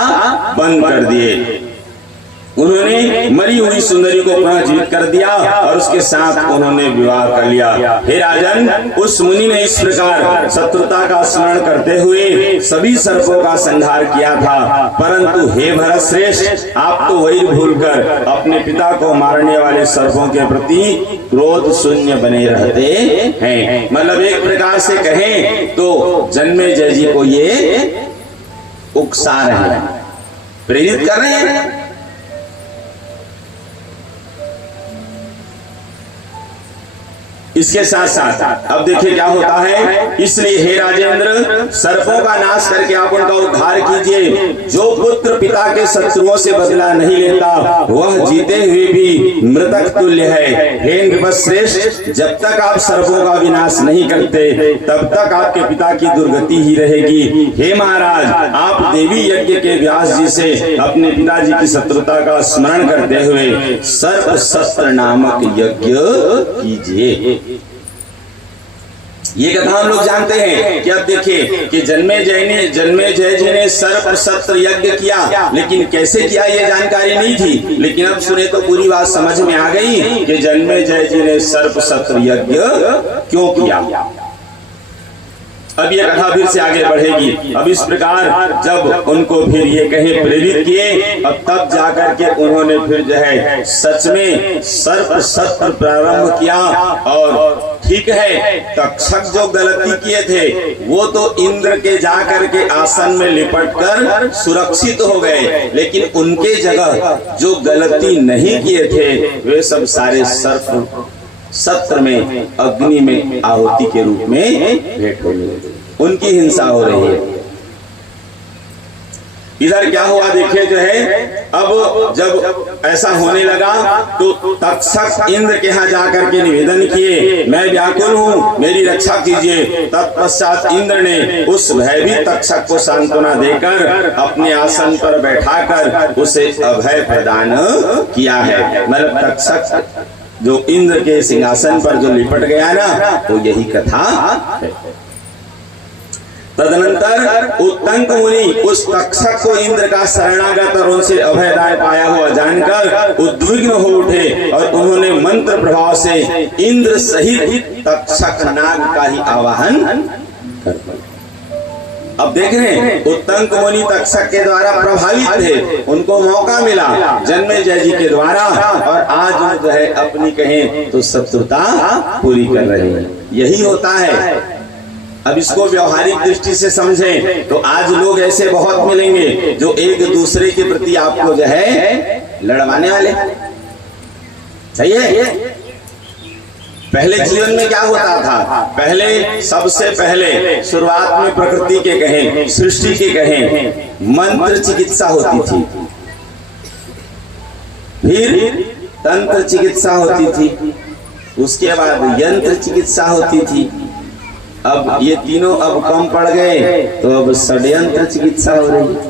बंद कर दिए। उन्होंने मरी हुई सुंदरी को पुनः जीवित कर दिया और उसके साथ उन्होंने विवाह कर लिया। हे राजन, उस मुनि ने इस प्रकार शत्रुता का स्मरण करते हुए सभी सर्पों का संहार किया था। परंतु हे भरत श्रेष्ठ, आप तो वही भूलकर अपने पिता को मारने वाले सर्पों के प्रति क्रोध शून्य बने रहते हैं। मतलब एक प्रकार से कहें तो जन्मेजय जी को ये उकसा रहे हैं, प्रेरित कर रहे हैं। इसके साथ साथ अब देखिए क्या होता है। इसलिए हे राजेंद्र, सर्पों का नाश करके आप उनका उद्धार कीजिए। जो पुत्र पिता के शत्रुओं से बदला नहीं लेता वह जीते हुए भी मृतक तुल्य है। हे नृपश्रेष्ठ, जब तक आप सर्पों का विनाश नहीं करते तब तक आपके पिता की दुर्गति ही रहेगी। हे महाराज, आप देवी यज्ञ के व्यास जी से अपने पिताजी की शत्रुता का स्मरण करते हुए सर्प शस्त्र नामक यज्ञ कीजिए। ये कथा हम लोग जानते हैं कि अब देखिए कि जन्मेजय जी ने सर्प शस्त्र यज्ञ किया, लेकिन कैसे किया ये जानकारी नहीं थी। लेकिन अब सुने तो पूरी बात समझ में आ गई कि जन्मेजय जी ने सर्प शस्त्र यज्ञ क्यों किया। अब ये कथा फिर से आगे बढ़ेगी। अब इस प्रकार जब उनको फिर ये कहे प्रेरित किए, अब तब जाकर के उन्होंने फिर जो है सच में सर्प शस्त्र प्रारंभ किया। और ठीक है, तक्षक जो गलती किए थे वो तो इंद्र के जाकर के आसन में लिपट कर सुरक्षित हो गए, लेकिन उनके जगह जो गलती नहीं किए थे वे सब सारे सर्प सत्र में अग्नि में आहुति के रूप में भेंट होने लगे। उनकी हिंसा हो रही है। इधर क्या हुआ देखिए जो है, अब जब ऐसा होने लगा तो तक्षक इंद्र के यहाँ जाकर के निवेदन किए, मैं व्याकुल हूँ, मेरी रक्षा कीजिए। तत्पश्चात इंद्र ने उस भयभीत तक्षक को सांत्वना देकर अपने आसन पर बैठाकर उसे अभय प्रदान किया है। मतलब तक्षक जो इंद्र के सिंहासन पर जो लिपट गया ना, तो यही कथा है। तदनंतर उत्तंक मुनि उस तक्षक को इंद्र का शरणागत और उनसे अभयदाय पाया हुआ जानकर उद्विग्न हो उठे और उन्होंने मंत्र प्रभाव से इंद्र सहित तक्षक नाग का ही आवाहन कर दिया। अब देख रहे हैं, उत्तंक मुनि तक्षक के द्वारा प्रभावित थे, उनको मौका मिला जन्मेजय जी के द्वारा, और आज वो जो है अपनी कहें तो शत्रुता पूरी कर रहे हैं। यही होता है। अब इसको व्यवहारिक दृष्टि से समझें तो आज लोग ऐसे बहुत मिलेंगे जो एक दूसरे के प्रति आपको जो है लड़वाने वाले। सही है। पहले जीवन में क्या होता था? पहले सबसे पहले शुरुआत में प्रकृति के कहें, सृष्टि के कहें, मंत्र चिकित्सा होती थी, फिर तंत्र चिकित्सा होती थी, उसके बाद यंत्र चिकित्सा होती थी। अब ये तीनों अब कम पड़ गए तो अब षड्यंत्र चिकित्सा हो रही है।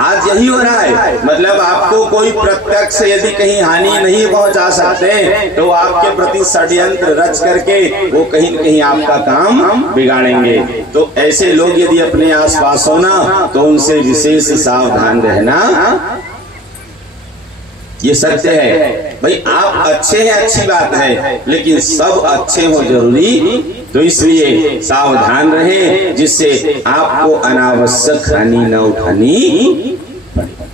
आज यही हो रहा है। मतलब आपको कोई प्रत्यक्ष यदि कहीं हानि नहीं पहुंचा सकते तो आपके प्रति षड्यंत्र रच करके वो कहीं न कहीं आपका काम बिगाड़ेंगे। तो ऐसे लोग यदि अपने आसपास हो ना, तो उनसे विशेष सावधान रहना ये सत्य है। भाई आप अच्छे हैं, अच्छी बात है, लेकिन सब अच्छे हो जरूरी, तो इसलिए सावधान रहें जिससे आपको अनावश्यक हानि न उठानी पड़े।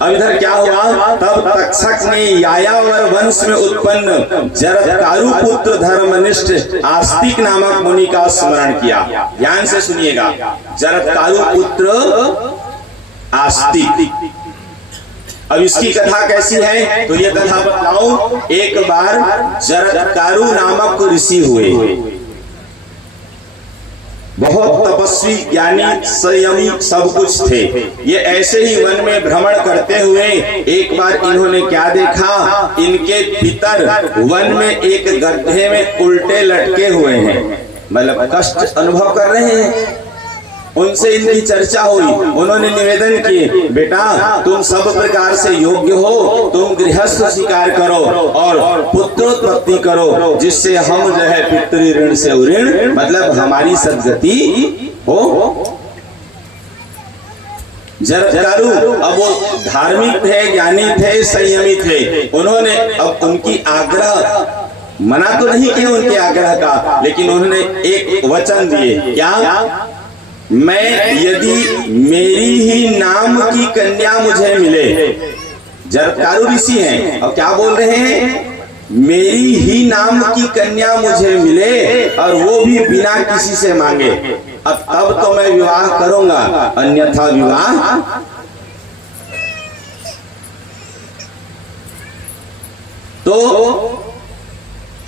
अब इधर क्या हुआ? तब तक्षक ने यायावर वंश में उत्पन्न जरत्कारु पुत्र धर्मनिष्ठ आस्तिक नामक मुनि का स्मरण किया। ध्यान से सुनिएगा, जरत्कारु पुत्र आस्तिक। अब इसकी कथा कैसी है? तो ये कथा बताऊं। एक बार जरत्कारु नामक ऋषि हुए, बहुत तपस्वी, ज्ञानी, संयमी, सब कुछ थे। ये ऐसे ही वन में भ्रमण करते हुए एक बार इन्होंने क्या देखा? इनके पितर वन में एक गड्ढे में उल्टे लटके हुए हैं, मतलब कष्ट अनुभव कर रहे हैं। उनसे इनकी चर्चा हुई, उन्होंने निवेदन किए, बेटा तुम सब प्रकार से योग्य हो, तुम गृहस्थ स्वीकार करो और पुत्रोत्पत्ति करो, जिससे हम जो है पितृ ऋण से ऋण, मतलब हमारी सद्गति हो। जरत्कारु अब वो धार्मिक थे, ज्ञानी थे, संयमी थे। उन्होंने अब उनकी आग्रह मना तो नहीं किया उनके आग्रह का, लेकिन उन्होंने एक वचन दिए, क्या? मैं यदि मेरी ही नाम की कन्या मुझे मिले, जरत्कारु ऋषि हैं और क्या बोल रहे हैं? मेरी ही नाम की कन्या मुझे मिले और वो भी बिना किसी से मांगे, अब तब तो मैं विवाह करूंगा, अन्यथा विवाह। तो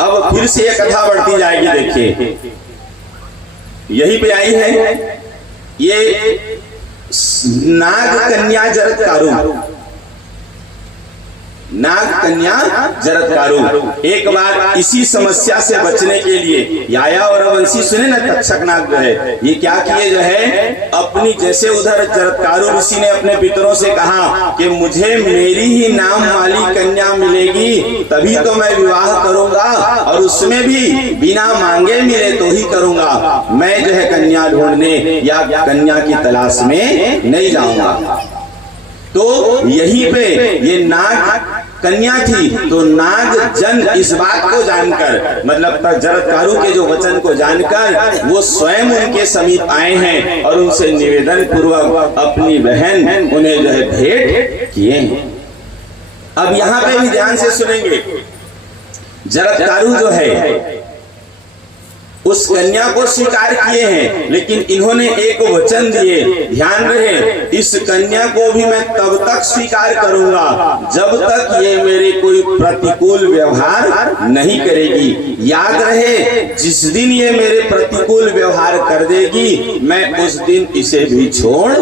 अब फिर से ये कथा बढ़ती जाएगी। देखिए यही पे आई है, ये नाग कन्या जरत्कारु, नाग कन्या जरत्कारु एक बार इसी समस्या से बचने के लिए यायावर वंशी सुने ना तक्षक नाग जो है, ये क्या किए जो है अपनी, जैसे उधर जरत्कारु ऋषि ने अपने पितरों से कहा कि मुझे मेरी ही नाम वाली कन्या मिलेगी तभी तो मैं विवाह करूंगा, और उसमें भी बिना मांगे मिले तो ही करूंगा, मैं जो है कन्या ढूंढने या कन्या की तलाश में नहीं जाऊंगा। तो यहीं पे ये नाग कन्या थी, तो नाग जन इस बात को जानकर, मतलब जरत्कारु के जो वचन को जानकर वो स्वयं उनके समीप आए हैं और उनसे निवेदन पूर्वक अपनी बहन उन्हें जो है भेंट किए हैं। अब यहाँ पे भी ध्यान से सुनेंगे, जरत्कारु जो है उस कन्या को स्वीकार किए हैं, लेकिन इन्होंने एक वचन दिए, ध्यान रहे, इस कन्या को भी मैं तब तक स्वीकार करूंगा जब तक ये मेरे कोई प्रतिकूल व्यवहार नहीं करेगी। याद रहे, जिस दिन ये मेरे प्रतिकूल व्यवहार कर देगी, मैं उस दिन इसे भी छोड़।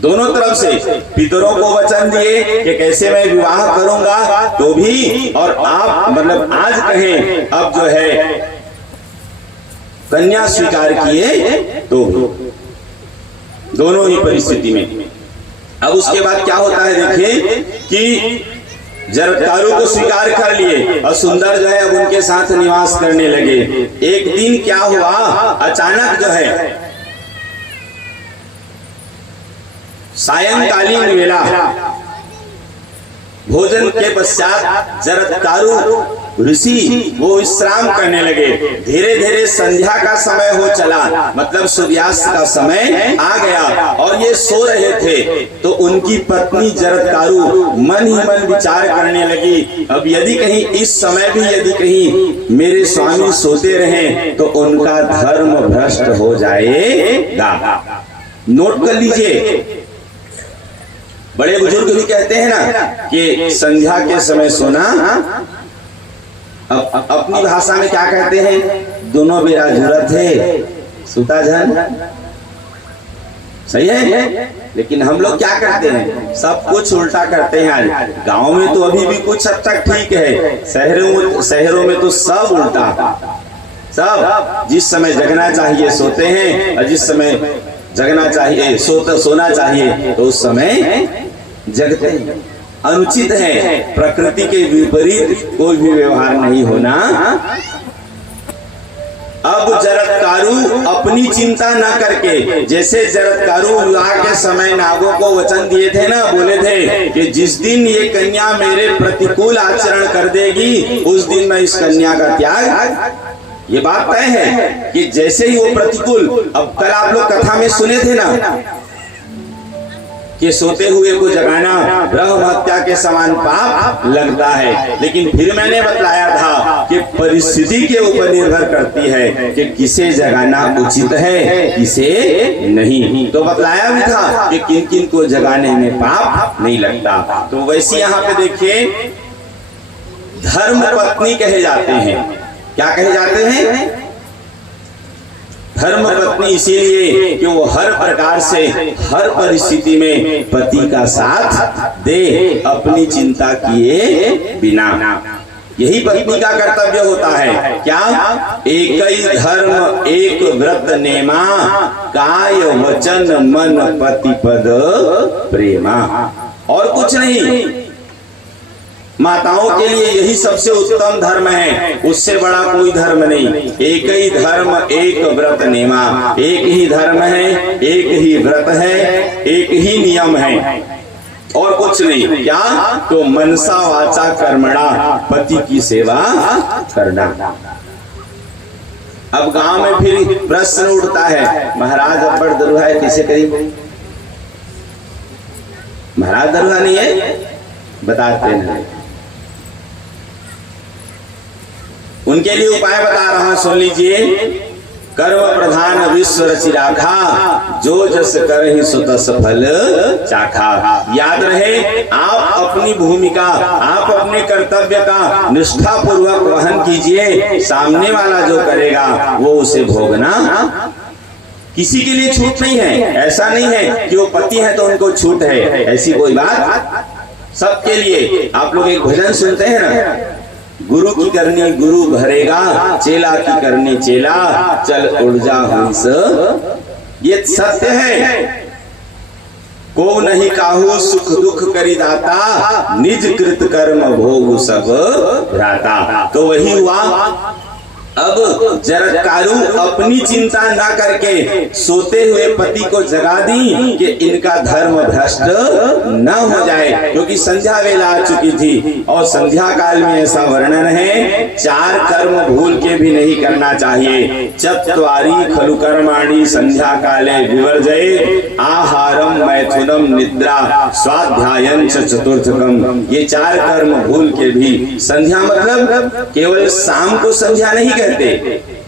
दोनों तरफ से पितरों को वचन दिए कि कैसे मैं विवाह करूंगा, तो भी, और आप मतलब आज कहें अब जो है कन्या स्वीकार किए, तो दोनों ही परिस्थिति में। अब उसके बाद क्या होता है, देखिए कि जरत्कारू को स्वीकार कर लिए और सुंदर जो है अब उनके साथ निवास करने लगे। एक दिन क्या हुआ, अचानक जो है सायंकालीन वेला भोजन के पश्चात जरत्कारू ऋषि वो विश्राम करने लगे। धीरे धीरे संध्या का समय हो चला, मतलब सूर्यास्त का समय आ गया, और ये सो रहे थे। तो उनकी पत्नी जरत्कारू मन ही मन विचार करने लगी, अब यदि कहीं इस समय भी यदि कहीं मेरे स्वामी सोते रहे तो उनका धर्म भ्रष्ट हो जाएगा। नोट कर लीजिए, बड़े बुजुर्ग भी कहते हैं ना कि संध्या के समय सोना, अपनी भाषा में क्या कहते हैं, दोनों बेरा जरूरत है सुता जन, सही है। लेकिन हम लोग क्या करते हैं, सब कुछ उल्टा करते हैं। आज गांव में तो अभी भी कुछ हद तक ठीक है, शहरों में तो सब उल्टा, सब जिस समय जगना चाहिए सोते हैं, और जिस समय जगना चाहिए सोना चाहिए तो उस समय जगते हैं। अनुचित है, प्रकृति के विपरीत कोई भी व्यवहार नहीं होना। अब जरत्कारू अपनी चिंता न करके, जैसे जरत्कारू विवाह के समय नागों को वचन दिए थे ना, बोले थे कि जिस दिन ये कन्या मेरे प्रतिकूल आचरण कर देगी उस दिन मैं इस कन्या का त्याग, ये बात तय है कि जैसे ही वो प्रतिकूल, अब कल आप लोग कथा में सुने थे ना कि सोते हुए को जगाना ब्रह्म हत्या के समान पाप लगता है। लेकिन फिर मैंने बतलाया था कि परिस्थिति के ऊपर निर्भर करती है कि किसे जगाना उचित है, किसे नहीं। तो बतलाया भी था कि किन किन को जगाने में पाप नहीं लगता। तो वैसे यहाँ पे देखिए, धर्म पत्नी कहे जाते हैं। क्या कहे जाते हैं? धर्म पत्नी इसीलिए कि वो हर प्रकार से हर परिस्थिति में पति का साथ दे, अपनी चिंता किए बिना। यही पत्नी का कर्तव्य होता है। क्या? एक ही धर्म एक व्रत नेमा, काय वचन मन पति पद प्रेमा। और कुछ नहीं, माताओं के लिए यही सबसे उत्तम धर्म है, उससे बड़ा कोई धर्म नहीं। एक ही धर्म एक व्रत नेमा, एक ही धर्म है, एक ही व्रत है, एक ही नियम है, और कुछ नहीं। क्या? तो मनसा वाचा कर्मणा, पति की सेवा करना। अब गांव में फिर प्रश्न उठता है, महाराज अब्बड़ दरुहा है, कैसे करेंगे? महाराज दरुहा नहीं है, बताते हैं। उनके लिए उपाय बता रहा हूं, सुन लीजिए। कर्म प्रधान विश्व रचि राखा, जो जस करहि सो तस फल चाखा। याद रहे, आप अपनी भूमिका, आप अपने कर्तव्य का निष्ठा पूर्वक वहन कीजिए। सामने वाला जो करेगा वो उसे भोगना। किसी के लिए छूट नहीं है। ऐसा नहीं है कि वो पति है तो उनको छूट है, ऐसी कोई बात सबके लिए। आप लोग एक भजन सुनते हैं ना, गुरु की करनी गुरु भरेगा, चेला की करनी चेला, चल उड़ जा हंस। ये सत्य है। को नहीं काहू सुख दुख करी दाता, निज कृत कर्म भोग सब भ्राता। तो वही हुआ। अब जरत्कारू अपनी चिंता ना करके सोते हुए पति को जगा दी कि इनका धर्म भ्रष्ट न हो जाए, क्योंकि संध्या वेला आ चुकी थी। और संध्या काल में ऐसा वर्णन है, 4 कर्म भूल के भी नहीं करना चाहिए। चत्वारि खलु कर्माणि संध्या काले विवर्जये, आहारम मैथुनम निद्रा स्वाध्यायं च चतुर्थकम। ये 4 कर्म भूल के भी, संध्या मतलब केवल शाम को संध्या नहीं कहते, कहते।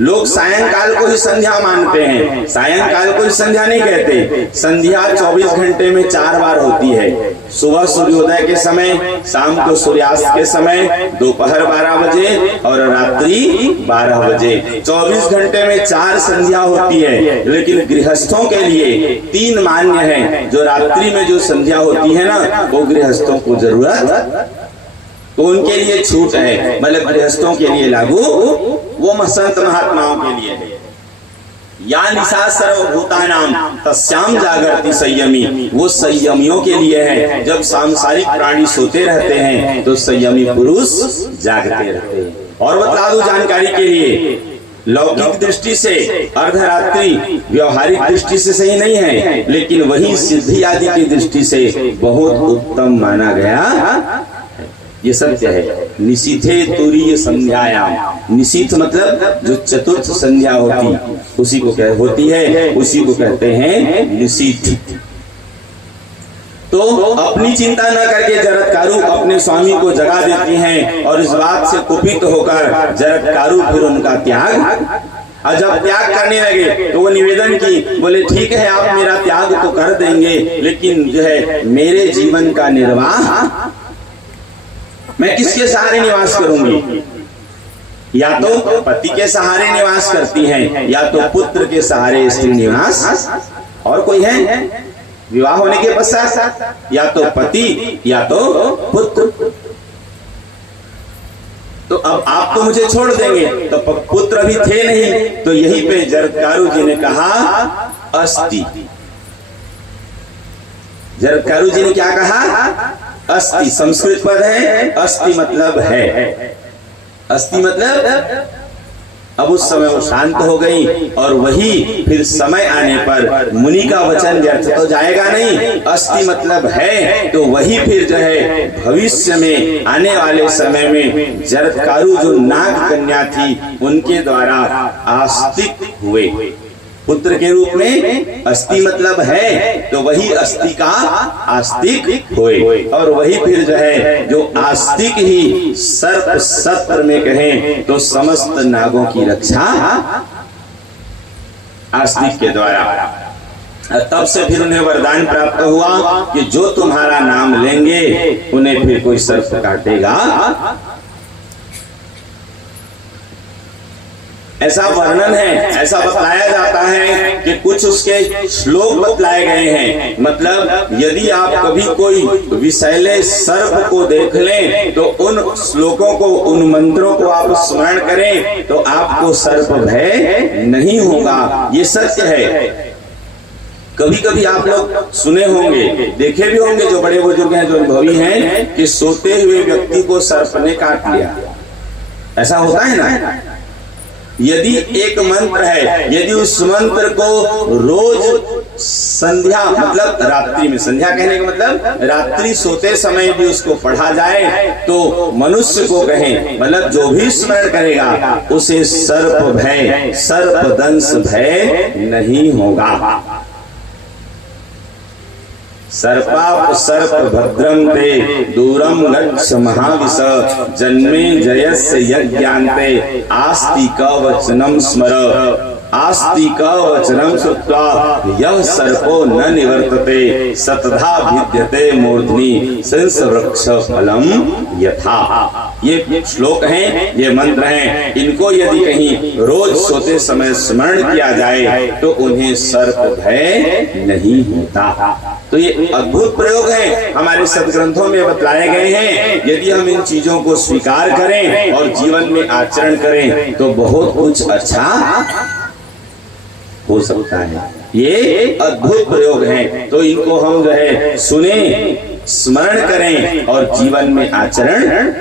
लोग सायंकाल को ही संध्या मानते हैं, सायंकाल को ही संध्या नहीं कहते। संध्या 24 घंटे में 4 बार होती है, सुबह सूर्योदय के समय, शाम को सूर्यास्त के समय, दोपहर 12 बजे और रात्रि 12 बजे। 24 घंटे में 4 संध्या होती है। लेकिन गृहस्थों के लिए 3 मान्य है। जो रात्रि में जो संध्या होती है ना, वो गृहस्थों को जरूरत, तो उनके लिए छूट है, मतलब गृहस्थों के लिए लागू, वो संत महात्माओं के लिए है। या निशा सर्वभूतानाम तस्याम जागृति संयमी, वो संयमियों के लिए है। जब सांसारिक प्राणी सोते रहते हैं तो संयमी पुरुष जागते रहते हैं। और बता दूं जानकारी के लिए, लौकिक दृष्टि से अर्धरात्रि व्यवहारिक दृष्टि से सही नहीं है, लेकिन वही सिद्धि आदि की दृष्टि से बहुत उत्तम माना गया। ये सत्य है। निशीथे तुरीय संध्यायाम, निशीथ मतलब जो चतुर्थ संध्या होती, उसी को होती है, उसी को कहते हैं निशीथ। तो अपनी चिंता न करके जरत्कारु अपने स्वामी को जगा देती हैं, और इस बात से कुपित होकर जरत्कारु फिर उनका त्याग, और जब त्याग करने लगे तो वो निवेदन की, बोले ठीक है आप मेरा त्याग तो कर देंगे, लेकिन जो है मेरे जीवन का निर्वाह मैं किसके सहारे निवास करूंगी? या तो पति के सहारे निवास करती हैं, या तो पुत्र के सहारे स्त्री निवास, और कोई है विवाह होने के पश्चात, या तो पति या तो पुत्र। तो अब आप तो मुझे छोड़ देंगे, तो पुत्र भी थे नहीं। तो यहीं पे जरत्कारु जी ने कहा अस्ति। जरत्कारु जी ने क्या कहा? अस्ति। संस्कृत पद है, अस्ति मतलब है। अस्ति मतलब अब उस समय वो शांत हो गई, और वही फिर समय आने पर मुनि का वचन व्यर्थ तो जाएगा नहीं। अस्ति मतलब है, तो वही फिर जो है भविष्य में आने वाले समय में जरत्कारु जो नाग कन्या थी उनके द्वारा आस्तिक हुए पुत्र के रूप में। अस्ति मतलब है, तो वही अस्ति का आस्तिक हुए, और वही फिर जो है जो आस्तिक ही सर्प सत्र में कहें तो समस्त नागों की रक्षा आस्तिक के द्वारा। तब से फिर उन्हें वरदान प्राप्त हुआ कि जो तुम्हारा नाम लेंगे उन्हें फिर कोई सर्प काटेगा। ऐसा वर्णन है, ऐसा बताया जाता है कि कुछ उसके श्लोक बतलाए गए हैं। मतलब यदि आप कभी कोई विषैले सर्प को देख लें तो उन श्लोकों को, उन मंत्रों को आप स्मरण करें तो आपको सर्प भय नहीं होगा। ये सत्य है। कभी कभी आप लोग सुने होंगे, देखे भी होंगे, जो बड़े बुजुर्ग हैं, जो अनुभवी हैं, कि सोते हुए व्यक्ति को सर्प ने काट लिया। ऐसा होता है ना। यदि एक मंत्र है, यदि उस मंत्र को रोज संध्या, मतलब रात्रि में, संध्या कहने का मतलब रात्रि सोते समय भी उसको पढ़ा जाए तो मनुष्य को कहें, मतलब जो भी स्मरण करेगा उसे सर्प भय, सर्प दंश भय नहीं होगा। सर्पाप सर्प भद्रम ते दूरम गच्छ महाविष जन्मे जयस्य यज्ञान्ते आस्तिक वचनम स्मर। आस्तिक वचनम श्रुत्वा यह सर्पो न निवर्तते सतधा भिद्यते मूर्ध्नि सिंस वृक्ष फलम यथा। ये श्लोक हैं, ये मंत्र हैं। इनको यदि कहीं रोज सोते समय स्मरण किया जाए तो उन्हें सर्प भय नहीं होता। तो ये अद्भुत प्रयोग है, हमारे सदग्रंथों में बतलाए गए हैं। यदि हम इन चीजों को स्वीकार करें और जीवन में आचरण करें तो बहुत कुछ अच्छा हो सकता है। ये अद्भुत प्रयोग हैं, तो इनको हम जो है सुने, स्मरण करें और जीवन में आचरण,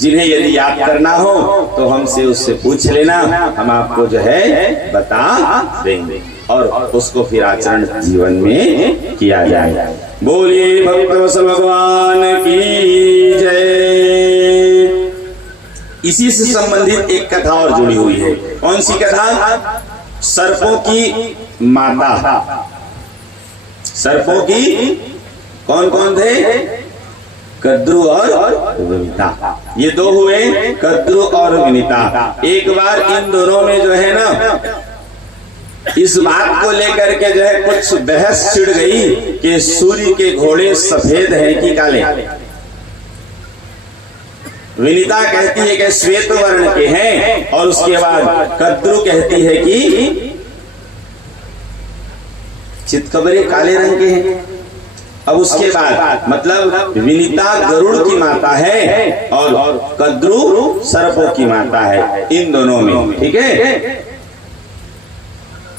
जिन्हें यदि याद करना हो तो हमसे उससे पूछ लेना, हम आपको जो है बता देंगे और उसको फिर आचरण जीवन में किया जाए। बोलिए भक्तवत्सल भगवान की जय। इसी से संबंधित एक कथा और जुड़ी हुई है। कौन सी कथा? सर्पों की माता। सर्पों की कौन कौन थे? कद्रु और विनीता, ये दो हुए कद्रु और विनीता। एक बार इन दोनों में जो है ना इस बात को लेकर के जो है कुछ बहस छिड़ गई कि सूर्य के घोड़े सफेद हैं कि काले। विनीता कहती है कि श्वेत वर्ण के हैं और उसके बाद कद्रु कहती है कि चितकबरे काले रंग के हैं। अब उसके बाद मतलब विनीता गरुड़ की माता है और कद्रु सर्पों की माता है, इन दोनों में, ठीक है।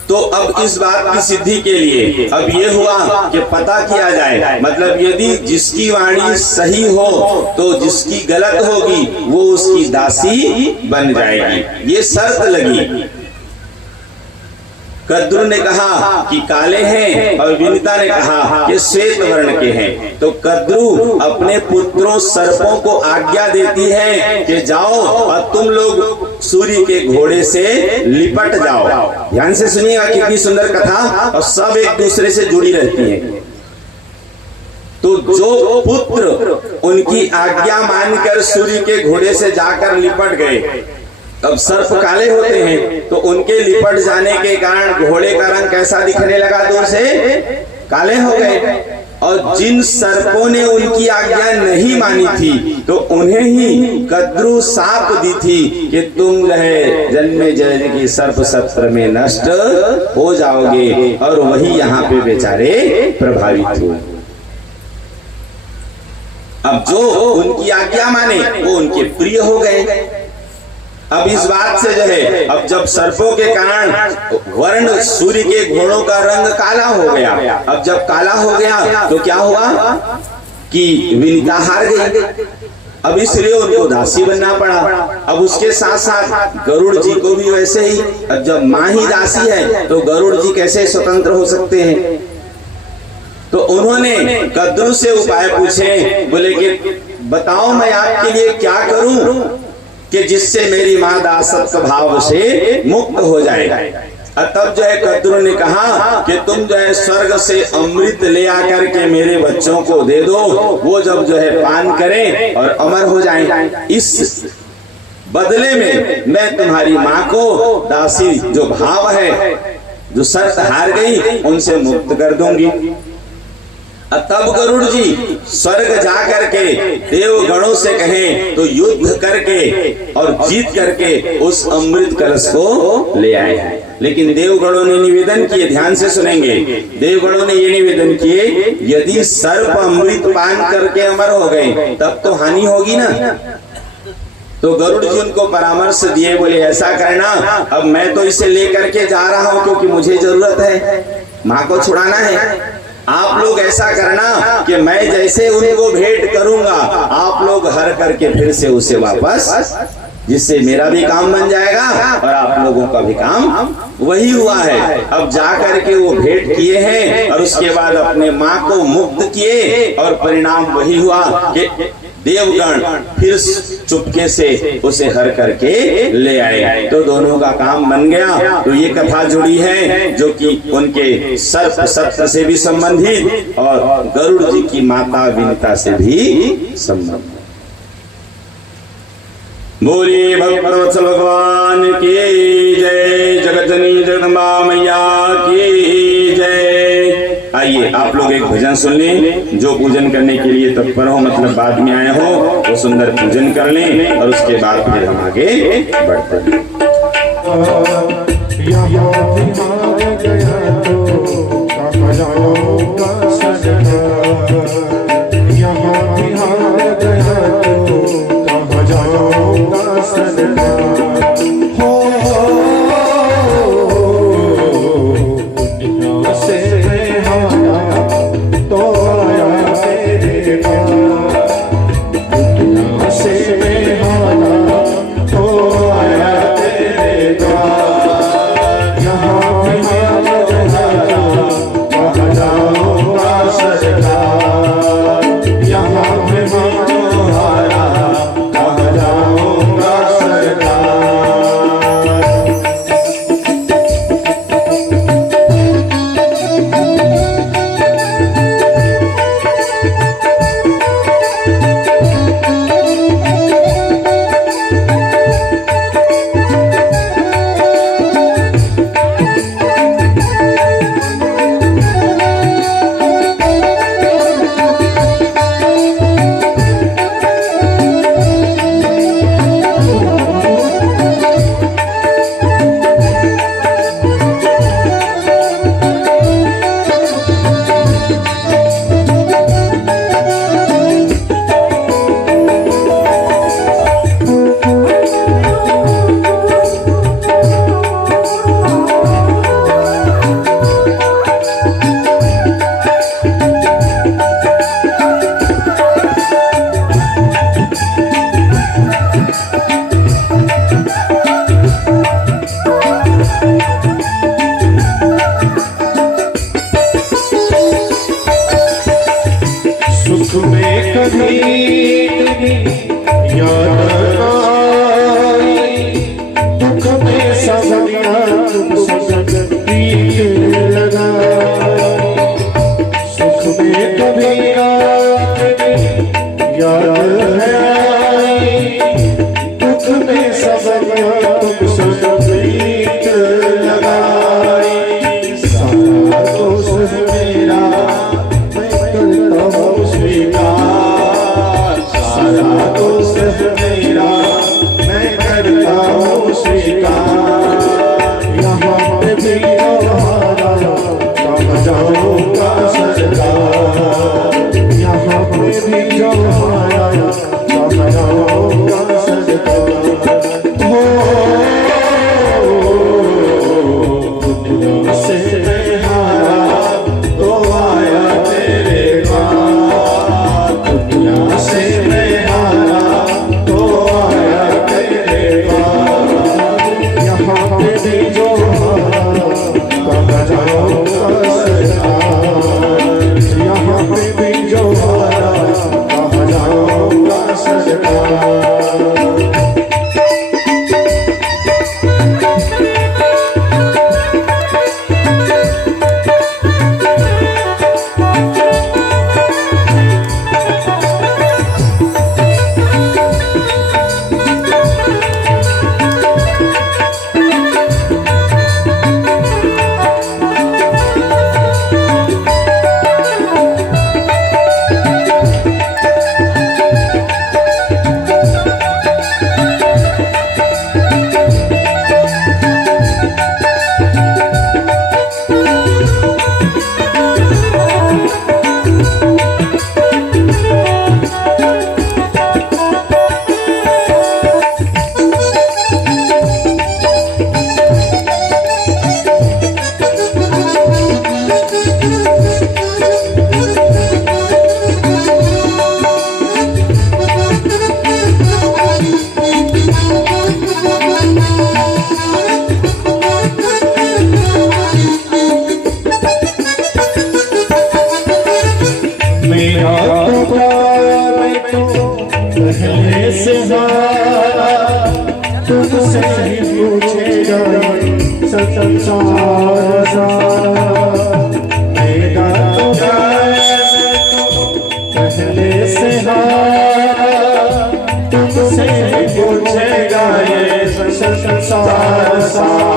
तो अब इस बात की सिद्धि के लिए अब ये हुआ कि पता किया जाए, मतलब यदि जिसकी वाणी सही हो तो जिसकी गलत होगी वो उसकी दासी बन जाएगी, ये शर्त लगी। कद्रु ने कहा कि काले हैं और विनीता ने कहा कि श्वेत वर्ण के हैं। तो कद्रु अपने पुत्रों सर्पों को आज्ञा देती है कि जाओ और तुम लोग सूर्य के घोड़े से लिपट जाओ। ध्यान से सुनिएगा, कितनी सुंदर कथा और सब एक दूसरे से जुड़ी रहती है। तो जो पुत्र उनकी आज्ञा मानकर सूर्य के घोड़े से जाकर लिपट गए, अब सर्प काले होते हैं तो उनके लिपट जाने के कारण घोड़े का रंग कैसा दिखने लगा, दूर से काले हो गए। और जिन सर्पों ने उनकी आज्ञा नहीं मानी थी तो उन्हें ही कद्रु शाप दी थी कि तुम रहे जन्मे जन्म की सर्प सत्र में नष्ट हो जाओगे, और वही यहाँ पे बेचारे प्रभावित हुए। अब जो उनकी आज्ञा माने वो उनके प्रिय हो गए। अब इस बात से जो है, अब जब सर्पों के कारण वर्ण सूर्य के घोड़ों का रंग काला हो गया, अब जब काला हो गया तो क्या हुआ कि विनीता हार गई। अब इसलिए उनको दासी बनना पड़ा। अब उसके साथ साथ गरुड़ जी को भी वैसे ही। अब जब माँ ही दासी है तो गरुड़ जी कैसे स्वतंत्र हो सकते हैं। तो उन्होंने कद्रु से उपाय पूछे, बोले कि बताओ मैं आपके लिए क्या करूं कि जिससे मेरी माँ दासत्व भाव से मुक्त हो जाए। तब जो है कद्रु ने कहा कि तुम जो है स्वर्ग से अमृत ले आकर के मेरे बच्चों को दे दो, वो जब जो है पान करें और अमर हो जाएं, इस बदले में मैं तुम्हारी माँ को दासी जो भाव है, जो शर्त हार गई, उनसे मुक्त कर दूंगी। तब गरुड़ जी स्वर्ग जा करके देवगणों से कहें तो युद्ध करके और जीत करके उस अमृत कलश को ले आए हैं। लेकिन देवगणों ने निवेदन किए, ध्यान से सुनेंगे, देवगणों ने ये निवेदन किए, यदि सर्प अमृत पान करके अमर हो गए तब तो हानि होगी ना। तो गरुड़ जी उनको परामर्श दिए, बोले ऐसा करना, अब मैं तो इसे लेकर के जा रहा हूँ क्योंकि मुझे जरूरत है, माँ को छुड़ाना है। आप लोग ऐसा करना कि मैं जैसे उनको भेंट करूंगा आप लोग हर करके फिर से उसे वापस, जिससे मेरा भी काम बन जाएगा और आप लोगों का भी काम। वही हुआ है। अब जा करके वो भेंट किए हैं और उसके बाद अपने माँ को मुक्त किए और परिणाम वही हुआ कि देवगण फिर चुपके से उसे हर करके ले आए। तो दोनों का काम बन गया। तो ये कथा जुड़ी है जो कि उनके सर्प सत्र से भी संबंधित और गरुड़ जी की माता विनीता से भी संबंधित। बोलिए भक्तवत्सल भगवान की जय, जगतजननी जगदम्बा मैया की जय। आइए आप लोग एक भजन सुन लें। जो पूजन करने के लिए तत्पर हो, मतलब बाद में आए हो, वो सुंदर पूजन कर लें और उसके बाद फिर हम आगे बढ़ते हैं। यहाँ सुख में कभी याद आई, दुख में सवरिया तुम प्रीत लगाई। सुख में कभी याद आई, दुख में सवरिया तुम प्रीत लगाई। सारा दोष मेरा मैं करता हूँ स्वीकार, सारा दोष मेरा मैं करता हूँ स्वीकार। यहाँ पे भी हमारा कब जाऊँगा सरकार, यहाँ पे भी जो हमारा कब जाऊँगा सरकार। हो दुनिया से मैं हारा तो आया तेरे पास, दुनिया से मैं हारा तो आया तेरे पास। यहाँ पे भी जो हारा कब जाऊँगा सरकार, यहाँ पे भी जो हारा कब जाऊँगा सरकार। मेरा तो प्यार पहले से हारा, तुमसे ही पूछेगा संसार सारा। मेरा तो प्यार पहले से हारा, तुमसे ही पूछेगा ये संसार सारा।